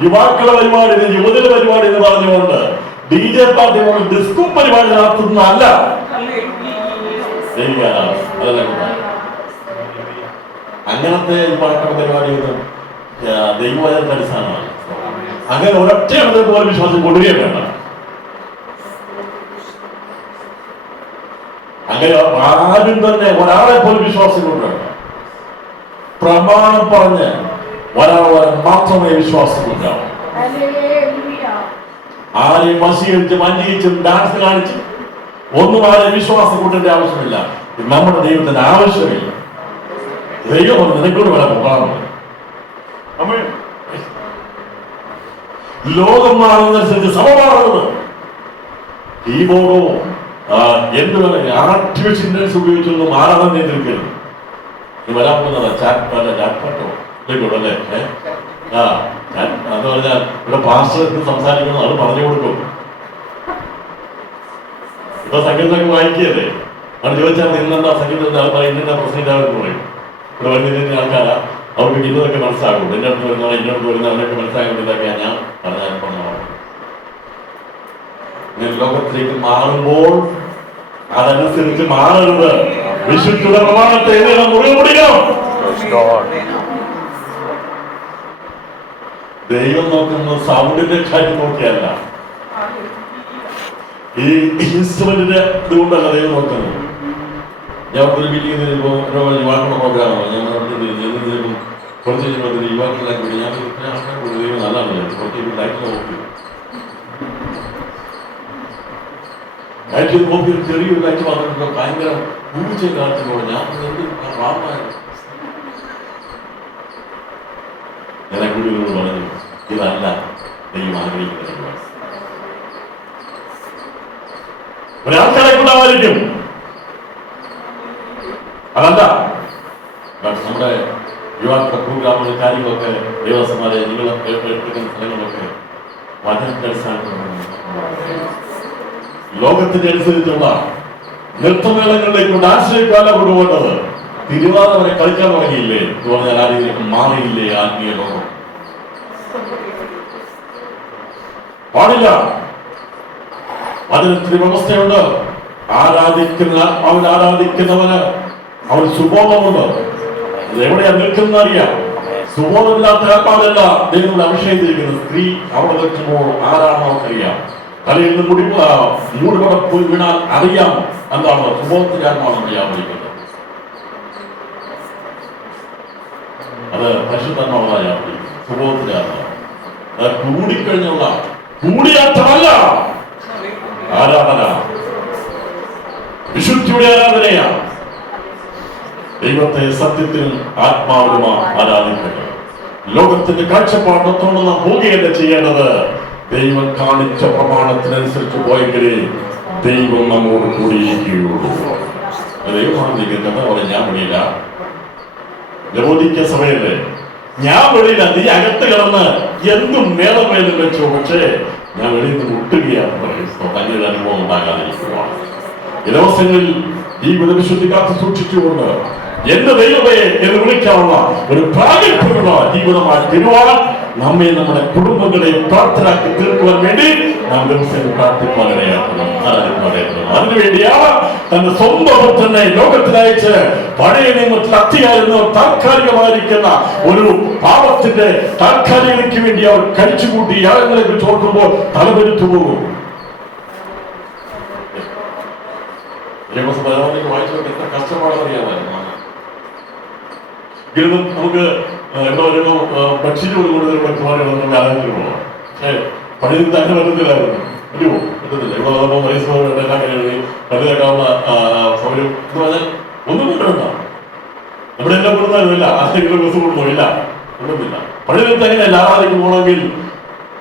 യുവാക്കളെ പരിപാടി, യുവതിയുടെ പരിപാടി എന്ന് പറഞ്ഞുകൊണ്ട് DJ പാർട്ടി ഡിസ്കോ പരിപാടി നടത്തുന്നതല്ല അങ്ങനത്തെ യുവാക്കളുടെ പരിപാടിയൊന്നും ദൈവവചനത്തിന്റെ അടിസ്ഥാനമാണ്. അങ്ങനെ ഒരൊറ്റ പോലെ വിശ്വാസം കൊണ്ടുവരികയും വേണ്ട. അങ്ങനെ ആരും തന്നെ ഒരാളെ പോലും വിശ്വാസം കൊണ്ടുവേണ്ട. പ്രമാണം പറഞ്ഞ് ഒരാളെ മാത്രമേ വിശ്വാസം കൊണ്ടാവും. ആരെയും വശീകരിച്ചും അന്വേഷിച്ചും ഡാൻസ് കാണിച്ചും ഒന്നും ആരെ വിശ്വാസം കൊണ്ടേണ്ട ആവശ്യമില്ല. നമ്മുടെ ദൈവത്തിന് ആവശ്യമില്ല. ദൈവം നിനക്കൂടെ വേണം പോകാറുണ്ട്. ലോകം മാറുന്നതനുസരിച്ച് സഭ മാറുന്നത്. കീബോർഡോ എന്ത് വേണമെങ്കിൽ ആർട്ടിഫിഷ്യൽ ഇന്റലിജൻസ് ഉപയോഗിച്ചൊന്നും ആരാധന നിയന്ത്രിക്കരുത്. വരാൻ പോകുന്നതാ ചാറ്റ്പാട്ടോ അല്ലേ? എന്ന് പറഞ്ഞാൽ ഇവിടെ പാസ്റ്റർ സംസാരിക്കുന്നത് അത് പറഞ്ഞു കൊടുക്കും. ഇപ്പൊ സംഗീതമൊക്കെ വായിക്കുകയല്ലേ, അവിടെ ചോദിച്ചാൽ ഇന്നെന്താ സംഗീതത്തിന്റെ ആൾ പറയും, ഇന്നെന്താ പ്രശ്നമില്ലാതെന്ന് പറയും. ഇവിടെ വരുന്ന ആൾക്കാരാ, അവർക്ക് ഇന്നതൊക്കെ മനസ്സിലാക്കും. എന്റെ അടുത്ത് വരുന്നവരെ ഇന്നോട്ട് വരുന്ന അവരൊക്കെ മനസ്സിലാക്കാൻ ഇതൊക്കെയാണ് ഞാൻ പറഞ്ഞാൽ പറഞ്ഞതാണ്. ലോകത്തിലേക്ക് മാറുമ്പോൾ അതനുസരിച്ച് മാറരുത്. വിശുദ്ധിയുടെ പ്രമാണത്തെ മുറിവ് പിടിക്കണം. ദൈവം നോക്കുന്നത് സൗണ്ടിന്റെ കാര്യം നോക്കിയല്ല, ഈ ഇൻസ്ട്രുമെന്റിന്റെ ഇതുകൊണ്ടല്ല ദൈവം നോക്കുന്നത്. ഞാൻ ഒരു മീറ്റിംഗ് യുവാക്കളുടെ പ്രോഗ്രാമാണ്. ഞാൻ കുറച്ച് യുവാക്കളെ കൂടി ഞാൻ ദൈവം നല്ലതാണ്. കുറച്ച് ലൈറ്റ് നോക്കി ലൈറ്റ് നോക്കി ചെറിയൊരു ലൈറ്റ് വന്നിട്ടുണ്ടോ ഭയങ്കര ഊർജ്ജ കാലത്തിനോട് ഞാൻ ഞാൻ കൂടി പറഞ്ഞു, ഇതല്ല ദൈവം ആഗ്രഹിക്കുന്നത്. ഒരാൾക്കാരെ കൊണ്ടാവായിരിക്കും, അതല്ല. നമ്മുടെ യുവാക്കളുടെ പ്രോഗ്രാമുകൾ കാര്യങ്ങളൊക്കെ ദേവസ്വന്മാരെ നിങ്ങൾ എടുക്കുന്ന സ്ഥലങ്ങളൊക്കെ വചനത്തിന്റെ അടിസ്ഥാനത്തിലാണ്. ലോകത്തിന്റെ അനുസരിച്ചുള്ള നൃത്തമേളങ്ങളിലേക്കും ഡാൻസിലേക്കല്ല കൊണ്ടുപോകേണ്ടത്. തിരുവാതിര വരെ കളിക്കാൻ തുടങ്ങിയില്ലേ എന്ന് പറഞ്ഞാൽ ആ രീതിയിലേക്ക് മാറിയില്ലേ ആത്മീയ ലോകം? പാടില്ല. അതിനൊത്തിരി വ്യവസ്ഥയുണ്ട്. ആരാധിക്കുന്നവന് അവൻ സുബോധമുണ്ട്. എവിടെയാ നിൽക്കുന്ന അറിയാം. സുബോധമില്ലാത്ത ആത്മാവല്ല ദൈവം അഭിഷേകിച്ചിരിക്കുന്നത്. സ്ത്രീ അവിടെ നിൽക്കുമ്പോൾ ആരാണെന്ന് അവർക്കറിയാം. തലയിൽ നിന്ന് മൂടുപടം പോയി വീണാൽ അറിയാം എന്താണ് സുബോധത്തിന്റെ ആത്മാവെന്ന് വ്യാപരിക്കുന്നത്. അത് പരിശുദ്ധാത്മാവായ സുബോധത്തിന്റെ ആത്മാവ്. അത് കൂടിക്കഴിഞ്ഞുള്ള കൂടിയാട്ടമല്ല ആരാധന, വിശുദ്ധിയുടെ ആരാധനയാണ്. ദൈവത്തെ സത്യത്തിൽ ആത്മാവിലും ആരാധിക്കുക. ലോകത്തിന്റെ കാഴ്ചപ്പാടത്തോട് നാം പോവുകയല്ല ചെയ്യേണ്ടത്. ദൈവം കാണിച്ച പ്രമാണത്തിനനുസരിച്ച് പോയെങ്കിലേ ദൈവം നമ്മോട് കൂടിയിരിക്കുകയുള്ളൂ. ദൈവമാണ് നിൽക്കുന്നത്. അവിടെ ഞാൻ വെളിയില്ല, ലവോദിക്ക സഭയല്ലേ, ഞാൻ വെളിയില്ല, നീ അകത്ത് കിടന്ന് എന്തും മേളമേലും വെച്ചോ, പക്ഷേ ഞാൻ വെളിയിൽ നിന്ന് മുട്ടുകയാണ് പറയുന്നത്. തങ്ങളുടെ അനുഭവം ഉണ്ടാകാതിരിക്കുക. ഈ ദിവസങ്ങളിൽ ഈ വിശുദ്ധി കാത്ത് സൂക്ഷിച്ചുകൊണ്ട് എന്റെ ദൈവമേ എന്ന് വിളിക്കാനുള്ള ഒരു പ്രാഗൽഭ്യമുള്ള ജീവിതമായി തിരുവാൻ നമ്മെ നമ്മുടെ കുടുംബങ്ങളെ പ്രാർത്ഥനാക്കി തീർക്കുവാൻ വേണ്ടി നാം ദിവസം പ്രാർത്ഥിപ്പാനിടയാക്കണം. അതിനുവേണ്ടിയാണ് തന്റെ സ്വന്തം പുത്രനെ ലോകത്തിലയച്ച് പഴയ നിയമത്തിൽ അത്യായിരുന്നു താൽക്കാലികമായിരിക്കുന്ന ഒരു പാപത്തിന്റെ താൽക്കാലികതയ്ക്ക് വേണ്ടി അവർ കഴിച്ചുകൂട്ടി യാഗങ്ങളെ കുറിച്ച് ഓർക്കുമ്പോൾ തലപെരുത്തു പോകും. വായിച്ചു എത്ര കഷ്ടപ്പാടെന്നറിയാമായിരുന്നു. നമുക്ക് എന്താ പറയുക, ബഡ്ഷീറ്റ് കൊടുക്കുന്നത് ആരാധന പോകാം. പക്ഷേ പഴയ അങ്ങനെ പറ്റത്തില്ലായിരുന്നു. പറ്റുമോ? പറ്റത്തില്ല. ഇവിടെ വന്നപ്പോൾ വയസ്സ് എല്ലാം കഴിയുകയും പള്ളിയിലേക്കാവുന്ന സൗകര്യം എന്ന് പറഞ്ഞാൽ ഒന്നും കൊണ്ടുവരണ്ട. നമ്മുടെ എല്ലാം കൊടുത്താലുമില്ല, ആരെങ്കിലും ബസ് കൊടുക്കുന്നില്ല, കൊണ്ടുവന്നില്ല. പഴയ അങ്ങനെയല്ല. ആരാധനയ്ക്ക് പോകണമെങ്കിൽ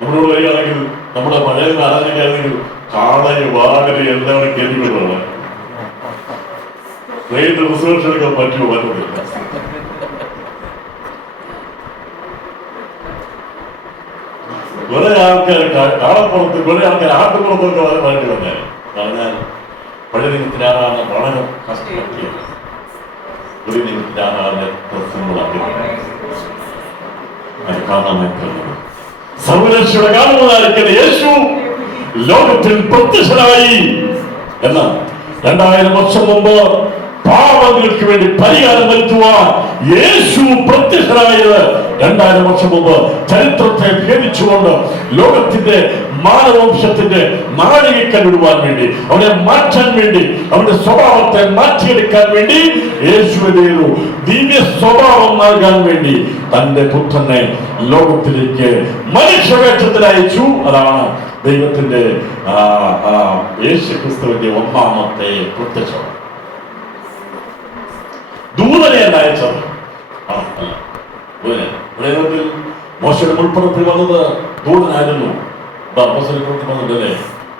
നമ്മളോട് വരികയാണെങ്കിൽ നമ്മുടെ പഴയ ആരാധനയ്ക്കാണെങ്കിൽ കാളയും വാടകയും എല്ലാം കേൾവിക്കൊള്ളണം. ട്രെയിൻ റിസർവേഷൻ എടുക്കാൻ പറ്റുമോ? പറ്റത്തില്ല. കുറെ ആൾക്കാർ കാളപ്പുറത്ത്, കുറെ ആൾക്കാർ ആട്ടുപുറത്തൊക്കെ മാറ്റി വന്നാൽ പറഞ്ഞാൽ പഴയ നിയമത്തിന്റെ ആരാധന വളരെ കഷ്ടപ്പെട്ടിയാണ്. ഒരു നിയമത്തിന്റെ ആരാധന അത് കാണാൻ സർവരക്ഷയുടെ കാണുന്നതായിരിക്കുന്ന യേശു ലോകത്തിൽ പ്രത്യക്ഷനായി എന്ന 2000 വർഷം മുമ്പ് പാപങ്ങൾക്ക് വേണ്ടി പരിഹാരം വരുത്തുവാൻ യേശു പ്രത്യക്ഷനായത് 2000 വർഷം മുമ്പ് ചരിത്രത്തെ ഭേദിച്ചുകൊണ്ട് ലോകത്തിന്റെ മാനവംശത്തിന്റെ നാഴികക്കല്ലിടുവാൻ വേണ്ടി, അവനെ മാറ്റാൻ വേണ്ടി, അവന്റെ സ്വഭാവത്തെ മാറ്റിയെടുക്കാൻ വേണ്ടി, യേശുവിന്റെ ഒരു ദിവ്യ സ്വഭാവം നൽകാൻ വേണ്ടി തന്റെ പുത്രനെ ലോകത്തിലേക്ക് മനുഷ്യവേഷത്തിൽ അയച്ചു. അതാണ് ദൈവത്തിന്റെ യേശു ക്രിസ്തുവിന്റെ ഒന്നാമത്തെ പ്രത്യക്ഷത. ദൂതനെയല്ല അയച്ചത്. മോശയുടെ മുൾപ്പുറത്തിൽ വന്നത് ദൂതനായിരുന്നു. വന്നിട്ടല്ലേ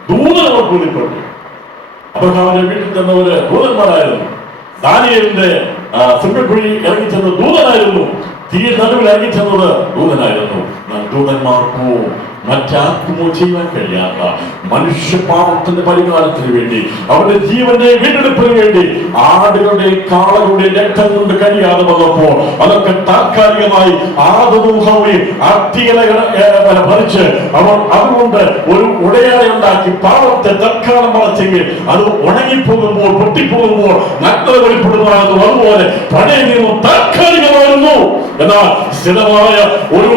ദൂതൻ അവർ കൂലിപ്പെട്ടു. അബ്രഹാമിന്റെ വീട്ടിൽ ചെന്നവര് ദൂതന്മാരായിരുന്നു. ദാനിയേലിന്റെ സിംഹക്കുഴി ഇറങ്ങിച്ചെന്നത് ദൂതനായിരുന്നു. തീ നടുവിൽ ഇറങ്ങിച്ചെന്നത് ദൂതനായിരുന്നു. ദൂതന്മാർക്കോ മറ്റാർക്കുമോ ചെയ്യാൻ കഴിയാത്ത മനുഷ്യപാപത്തിന്റെ പരിഹാരത്തിന് വേണ്ടി, അവരുടെ ജീവന്റെ വീണ്ടെടുപ്പിന് വേണ്ടി ആടുകളുടെയും കാളകളുടെയും രക്തം കൊണ്ട് കഴിയാതെ വന്നപ്പോൾ അതൊക്കെ താൽക്കാലികമായി ആദവും ഹവ്വയും ഭരിച്ച് അവർ അതുകൊണ്ട് ഒരു ഉടയാട ഉണ്ടാക്കി പാപത്തെ തൽക്കാലം വളച്ചെങ്കിൽ അത് ഉണങ്ങിപ്പോകുമ്പോൾ, പൊട്ടിപ്പോകുമ്പോൾ നഗ്നത വെളിപ്പെടുന്നതാകുന്നു. അതുപോലെ പഴയ നിയമം താൽക്കാലികമായിരുന്നു. എന്നാൽ സ്ഥിരമായ ഒരു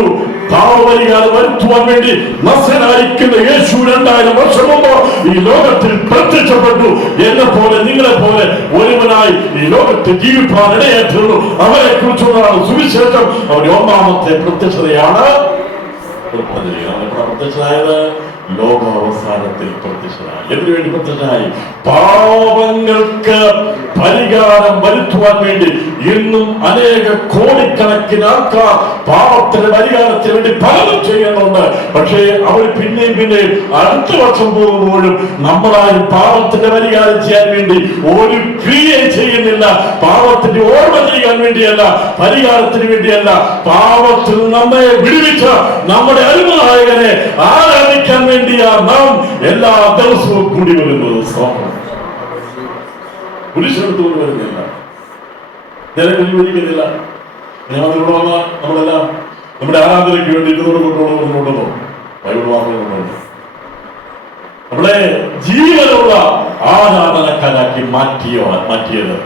പാപപരിഹാരം വരുത്തുവാൻ വേണ്ടി നസറായിരിക്കുന്ന യേശു 2000 വർഷം മുമ്പ് ഈ ലോകത്തിൽ പ്രത്യക്ഷപ്പെട്ടു. എന്നെ പോലെ നിങ്ങളെ പോലെ ഒരുവനായി ഈ ലോകത്ത് ജീവിപ്പാൻ ഇടയായിത്തീർന്നു. അവരെ കുറിച്ചുള്ളതാണ് സുവിശേഷം. അവരുടെ ഒന്നാമത്തെ പ്രത്യക്ഷതയാണ്. പ്രത്യക്ഷനായത് ലോകാവസാനത്തിൽ പ്രത്യക്ഷനായി. എന്തിനു വേണ്ടി പ്രത്യക്ഷനായി? പാപങ്ങൾക്ക് പരിഹാരം വരുത്തുവാൻ വേണ്ടി. ഇന്നും അനേക കോടിക്കണക്കിന് ആൾക്കാർ പാപത്തിന്റെ പരിഹാരത്തിന് വേണ്ടി പലതും ചെയ്യുന്നുണ്ട്. പക്ഷേ അവർ പിന്നെയും അടുത്ത വർഷം പോകുമ്പോഴും നമ്മളാരും പാപത്തിന്റെ പരിഹാരം ചെയ്യാൻ വേണ്ടി ഒരു ക്രിയ ചെയ്യുന്നില്ല. പാപത്തിന്റെ ഓർമ്മ ചെയ്യാൻ വേണ്ടിയല്ല, പരിഹാരത്തിന് വേണ്ടിയല്ല, പാപത്തിൽ നമ്മെ വിടുവിച്ച നമ്മുടെ അരുമനായകനെ ആരാധിക്കാൻ വേണ്ടിയാ നാം എല്ലാ ദിവസവും കൂടി വരുന്നത്. പുരുഷെടുത്തുകൊണ്ട് വരുന്നില്ല, ജനങ്ങളിരിക്കുന്നില്ല. ഞങ്ങളിവിടെ വന്ന നമ്മളെല്ലാം നമ്മുടെ ആരാധനയ്ക്ക് വേണ്ടി ഇതുകൊണ്ട് കൊണ്ടുപോകുന്നുണ്ടോ? ബൈബിൾ മാത്രമേ കൊണ്ടുപോകുന്നു. നമ്മളെ ജീവനുള്ള ആരാധനക്കാരാക്കി മാറ്റിയത്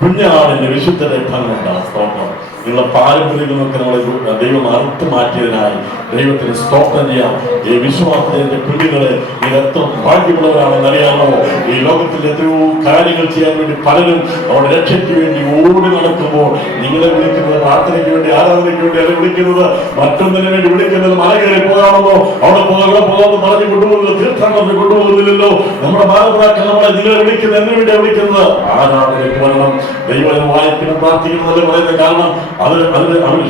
കുഞ്ഞാടിന്റെ വിശുദ്ധ രക്തങ്ങളുണ്ടാകും. സ്തോത്രം. നിങ്ങളുടെ പാരമ്പര്യങ്ങളൊക്കെ നമ്മളെ ദൈവം അറുത്ത് മാറ്റിയതിനായി ദൈവത്തിന് സ്തോത്രം ചെയ്യാം. ഈ വിശ്വാസത്തിന്റെ കുഞ്ഞുങ്ങളെ ഇത് എത്ര ഭാഗ്യമുള്ളവരാണെന്ന് അറിയാമോ? ഈ ലോകത്തിൽ എത്രയോ കാര്യങ്ങൾ ചെയ്യാൻ വേണ്ടി പലരും അവരുടെ രക്ഷയ്ക്ക് വേണ്ടി ഓടി നടക്കുമ്പോൾ നിങ്ങളെ വിളിക്കുന്നത് പ്രാർത്ഥനയ്ക്ക് വേണ്ടി, ആരാധനയ്ക്ക് വേണ്ടി അല്ലെ വിളിക്കുന്നത്, മറ്റൊന്നിനു വേണ്ടി വിളിക്കുന്നത് മല കയറി പോകാമെന്നോ അവിടെ പോകാമെന്ന് പറഞ്ഞു കൊണ്ടുപോകുന്നത്, തീർത്ഥാടനത്തിന് കൊണ്ടുപോകുന്നില്ലല്ലോ. നമ്മുടെ മാതാപിതാക്കൾ നമ്മളെ നിങ്ങളെ വിളിക്കുന്നത് എന്തിനു വേണ്ടിയാണ് വിളിക്കുന്നത്? ആരാധനയ്ക്ക് വരണം, ദൈവം വായിക്കണം, പ്രാർത്ഥിക്കണം എന്നല്ലേ പറയുന്നത്. കാരണം അവർ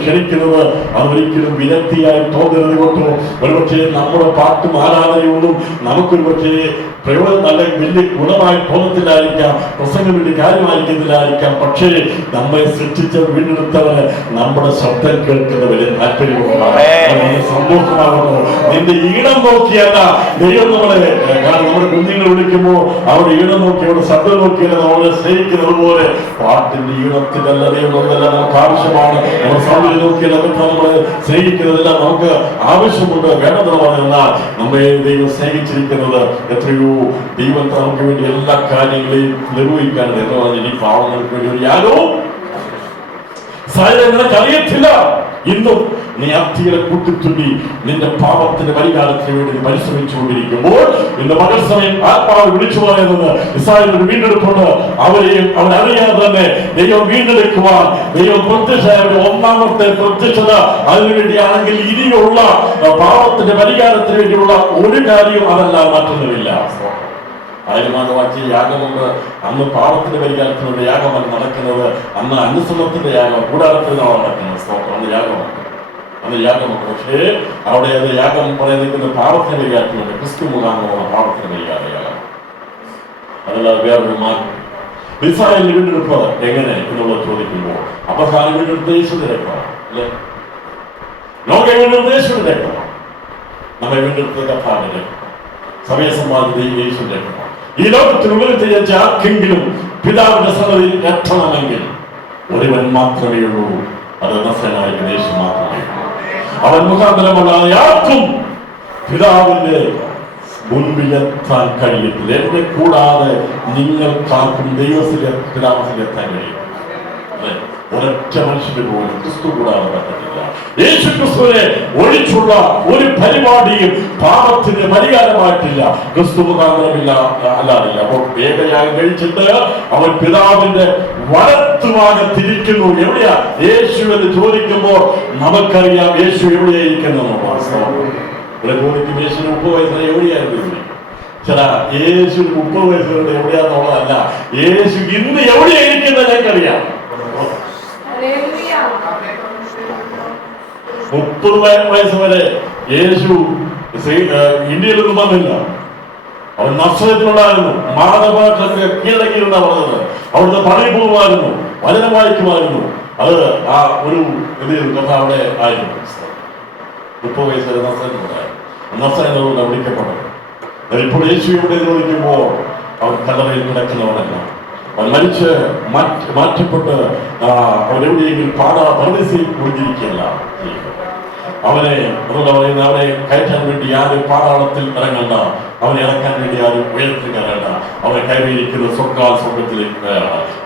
ക്ഷണിക്കുന്നത് അതൊരിക്കലും വിരക്തിയായി തോന്നരുത് കൊണ്ടോ ഒരുപക്ഷെ നമ്മുടെ പാട്ടും ആരാധനയൊന്നും നമുക്കൊരു പക്ഷേ നല്ല വലിയ ഗുണമായി തോന്നത്തില്ലായിരിക്കാം, പ്രസംഗം വേണ്ടി കാര്യമായിരിക്കത്തില്ലായിരിക്കാം. പക്ഷേ നമ്മെ സൃഷ്ടിച്ച വീണ്ടെടുത്തവന് നമ്മുടെ ശബ്ദം കേൾക്കുന്ന വലിയ താല്പര്യമാണ്, സന്തോഷമാകുന്നു. നിന്റെ ഈണം നോക്കിയല്ല ദൈവം നമ്മളെ, നമ്മുടെ കുഞ്ഞുങ്ങൾ വിളിക്കുമ്പോൾ അവരുടെ ഈണം നോക്കി, അവരുടെ ശബ്ദം നോക്കിയല്ല നമ്മളെ സ്നേഹിക്കുന്നത് പോലെ പാട്ടിന്റെ ഈണത്തിലല്ല ദൈവം നമുക്ക് ആവശ്യമാണ്. നമ്മുടെ സൗന്ദര്യം നോക്കിയല്ല നമ്മളെ സ്നേഹിക്കുന്നതെല്ലാം നമുക്ക് ആവശ്യമുണ്ട്, വേണമെന്നാണ്. എന്നാൽ നമ്മെ ദൈവം സ്നേഹിച്ചിരിക്കുന്നത് എത്രയോ ദൈവം നമുക്ക് വേണ്ടി എല്ലാ കാര്യങ്ങളെയും നിർവഹിക്കാൻ ഇനി പാവങ്ങൾക്ക് വേണ്ടി ഒരു യാഗവും നിനക്ക് അറിയത്തില്ല. ഇന്നും നീ അസ്ഥികളെ കൂട്ടിത്തുണ്ടി നിന്റെ പാപത്തിന്റെ പരിഹാരത്തിന് വേണ്ടി നീ പരിശ്രമിച്ചുകൊണ്ടിരിക്കുമ്പോൾ ഇന്ന് പകൽ സമയം ആത്മാവ് വിളിച്ചു പറയുന്നത് ഇസ്രായേലിന് വീണ്ടെടുപ്പുണ്ട്. അവരറിയാതെ തന്നെ ദൈവം വീണ്ടെടുക്കുവാൻ ദൈവം പ്രത്യക്ഷയുടെ ഒന്നാമത്തെ പ്രത്യക്ഷത അതിനുവേണ്ടിയാണെങ്കിൽ ഇനിയുള്ള പാപത്തിന്റെ പരിഹാരത്തിന് വേണ്ടിയുള്ള ഒരു കാര്യവും അതല്ല, മറ്റൊന്നുമില്ല. ആയിരമാനവാക്യ യാഗമുണ്ട്. അന്ന് പാപത്തിന്റെ പരിഹാരത്തിനുള്ള യാഗമാണ് നടക്കുന്നത്. അന്ന് അനുസരണത്തിന്റെ യാഗം കൂടാരത്തിനാണ് നടക്കുന്നത്. അന്ന് യാഗമുണ്ട്, അന്ന് യാഗമുണ്ട്. പക്ഷേ അവിടെ അത് യാഗം പറയുന്ന പാപത്തിന്റെ പരിഹാരത്തിനുണ്ട്. ക്രിസ്തു മുഖാന്തരമാണ് പാപത്തിന്റെ പരിഹാരയാഗം. അതല്ലാതെ വേറൊരു മാർഗം. ഇസ്രായേലിന് വീണ്ടെടുപ്പ് എങ്ങനെ എന്നുള്ളത് ചോദിക്കുമ്പോൾ അബ്രഹാം വീണ്ടെടുത്ത യേശുവിന്റെ രക്തമാണ്, അല്ലെ? ലോക വീണ്ടെടുത്ത യേശുവിന്റെ രക്തമാണ്. നമ്മെ വീണ്ടെടുത്ത കർത്താവിന്റെ രക്തം, സമയസമ്പാദിത യേശുവിന്റെ രക്തമാണ്. ഈ ലോകത്തിനുള്ളിൽ തിരിച്ച ആർക്കെങ്കിലും പിതാവിന്റെ സന്നദ്ധിയിൽ എത്തണമെങ്കിൽ ഒരുവൻ മാത്രമേ ഉള്ളൂ, അത് നസറേയനായ യേശു മാത്രമേ ഉള്ളൂ. അവൻ മുഖാന്തരമുള്ള ആർക്കും പിതാവിന്റെ മുൻപിലെത്താൻ കഴിയത്തില്ല. എന്നെ കൂടാതെ നിങ്ങൾക്കാർക്കും ദൈവത്തിലെ പിതാവിലെത്താൻ കഴിയും. ഒരൊറ്റ മനുഷ്യന് പോലും ക്രിസ്തു കൂടാതെ പറ്റത്തില്ല. യേശു ക്രിസ്തുവിനെ ഒഴിച്ചുള്ള ഒരു പരിപാടിയും പാപത്തിന് പരിഹാരമായിട്ടില്ല, ക്രിസ്തു മുഖാന്തരമില്ല അല്ലാതില്ല. അപ്പോൾ ഏകയാഗം കഴിച്ചിട്ട് അവൻ പിതാവിന്റെ വലത്തുഭാഗത്തിരിക്കുന്നു. എവിടെയാ യേശു എന്ന് ചോദിക്കുമ്പോൾ നമുക്കറിയാം യേശു എവിടെയായിരിക്കുന്നു. ഇവിടെ ചോദിക്കും യേശുവിന് 30 വയസ്സിൽ എവിടെയായിരുന്നു? ചില യേശു 30 വയസ്സുകൊണ്ട് എവിടെയാന്നുള്ളതല്ല, യേശു ഇന്ന് എവിടെയായിരിക്കുന്നത് ഞങ്ങൾക്കറിയാം. 30 വയസ്സ് വരെ യേശു ഇന്ത്യയിലൊന്നും വന്നില്ല. അവൻ നസ്രത്തിലുണ്ടായിരുന്നു. മാനഭാഷക്ക് കീഴടങ്ങിയിരുന്ന പറഞ്ഞത്. അവിടുത്തെ പണി പോകുമായിരുന്നു, വചനം വായിക്കുമായിരുന്നു. അത് ആ ഒരു കഥ അവിടെ ആയിരുന്നു. 30 വയസ്സ് വരെ നസ്രത്തിലുണ്ടായിരുന്നു. നസ്രത്തിലൂടെ വിളിക്കപ്പെട്ടത്. ഇപ്പോൾ യേശു ഇവിടെ ചോദിക്കുമ്പോൾ അവൻ കല്ലറയിൽ കിടക്കുന്നവനല്ല, അവൻ മരിച്ച് മാറ്റപ്പെട്ട് അവരെവിടെയെങ്കിലും പരദേശയിൽ കുടിഞ്ഞിരിക്കുകയല്ല. അവനെ അവനെ കയറ്റാൻ വേണ്ടി ആരും പാതാളത്തിൽ ഇറങ്ങണ്ട, അവനെ ഇറക്കാൻ വേണ്ടി ആരും ഉയരത്തിൽ കയറേണ്ട. അവനെ കയറിയിരിക്കുന്ന സ്വർഗത്തിലേക്ക്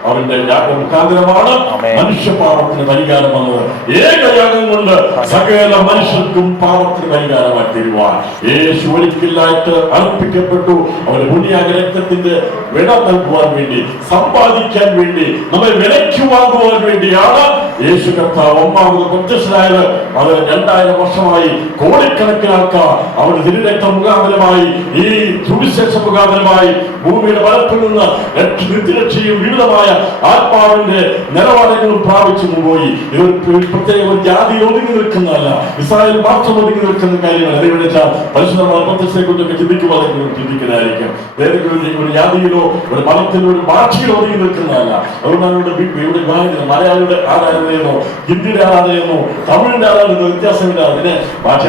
അവന്റെ യാഗം മുഖാന്തരമാണ് മനുഷ്യപാപത്തിന് പരിഹാരം വന്നത്. ഏകയാഗം കൊണ്ട് സകല മനുഷ്യർക്കും പാപത്തിന് പരിഹാരമായി തീരുവാൻ യേശു ഒരിക്കലായിട്ട് അർപ്പിക്കപ്പെട്ടു. അവന്റെ പുണ്യാഗ രക്തത്തിന്റെ വില നൽകുവാൻ വേണ്ടി, സമ്പാദിക്കാൻ വേണ്ടി, നമ്മെ വിലയ്ക്ക് വാങ്ങുവാൻ വേണ്ടിയാണ് യേശു കർത്താവ് ഒന്നാമത് പ്രത്യക്ഷനായത്. അത് 2000 വർഷമായി കോടിക്കണക്കിന് ആൾക്കാർ അവരുടെ തിരുരക്തം മുഖാന്തരമായി, ഈ സുവിശേഷ മുഖാന്തരമായി ഭൂമിയുടെ വലപ്പിൽ നിന്ന് നിത്യരക്ഷയും വിവിധമായ ആത്മാവിന്റെ നിലവാരങ്ങളും പ്രാപിച്ചു പോയി. ഇതൊരു പ്രത്യേക ഒരു ജാതിയിൽ ഒതുങ്ങി നിൽക്കുന്നതല്ല, ഇസ്രായേൽ മാത്രം ഒതുങ്ങി നിൽക്കുന്ന കാര്യങ്ങൾ. അതേപോലെ പരിശുദ്ധമായ പ്രത്യക്ഷത്തെ കുറിച്ചൊക്കെ ചിന്തിക്കുമ്പോൾ ചിന്തിക്കുന്നതായിരിക്കും. ഏതെങ്കിലും ഒരു ജാതിയിലോ ഒരു മതത്തിലോ ഒരു ഭാഷയിലോ ഒതുങ്ങി നിൽക്കുന്നതല്ല. അതുകൊണ്ടാണ് ഇവിടെ മലയാളിയുടെ ആരാധനയെന്നോ ഹിന്ദിയുടെ ആരാധനയെന്നോ തമിഴിന്റെ ആരാധന വ്യത്യാസമില്ല. അതിനെ ഭാഷ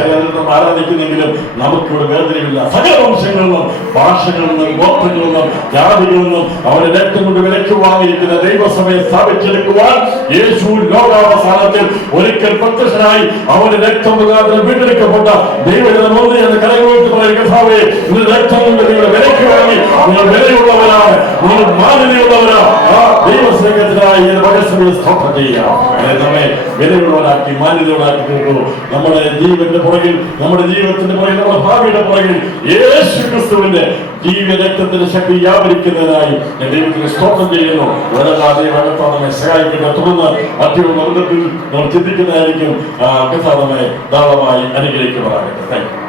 ആരാധിക്കുന്നെങ്കിലും നമുക്കിവിടെ വേർതിരിവില്ല. സകല വംശങ്ങളിലും ഭാഷകളിൽ നിന്നും ഗോത്രങ്ങളിൽ നിന്നും ജാതികളിൽ നിന്നും അവരെ രക്തം കൊണ്ട് വിലയ്ക്ക് വാങ്ങിയിരിക്കുന്ന ദൈവസഭയെ സ്ഥാപിച്ചെടുക്കുവാൻ യേശു ലോകാവസാനത്തിൽ ഒരിക്കൽ പ്രത്യക്ഷനായി അവന്റെ രക്തം മുഖാന്തരം വീണ്ടെടുക്കപ്പെട്ട ദൈവജനം ഒന്ന് എന്ന് കരങ്ങളുയർത്തി പറയുന്ന കർത്താവേ, നിങ്ങൾ രക്തം കൊണ്ട് നിങ്ങളുടെ വിലയ്ക്ക് വാങ്ങി, നിങ്ങൾ വിലയുള്ളവരാണ്, നിങ്ങൾ മാന്യതയുള്ളവരാണ്. ആ ദൈവസ്നേഹത്തിനായി പകർച്ചമയെ സ്തോത്രം ചെയ്യാം. നമ്മെ വിലയുള്ളവരാക്കി മാന്യതയുള്ളവരാക്കി തീർക്കുന്നു. നമ്മുടെ ജീവന്റെ പുറകിൽ, നമ്മുടെ ജീവിതത്തിന്റെ പുറകിൽ, നമ്മുടെ ഭാവിയുടെ പുറകിൽ യേശു ക്രിസ്തുവിന്റെ ജീവ രക്തത്തിന്റെ ശക്തി വ്യാപരിക്കുന്നതിനായി ദൈവത്തിന് സ്തോത്രം ചെയ്യുന്നു. നമ്മെ സഹായിക്കുന്ന തുടർന്ന് മറ്റൊരു ബന്ധത്തിൽ നമ്മൾ ചിന്തിക്കുന്നതായിരിക്കും. കർത്താവ് നമ്മെ ധാരാളമായി അനുഗ്രഹിക്കുവാനാകട്ടെ. Thank you.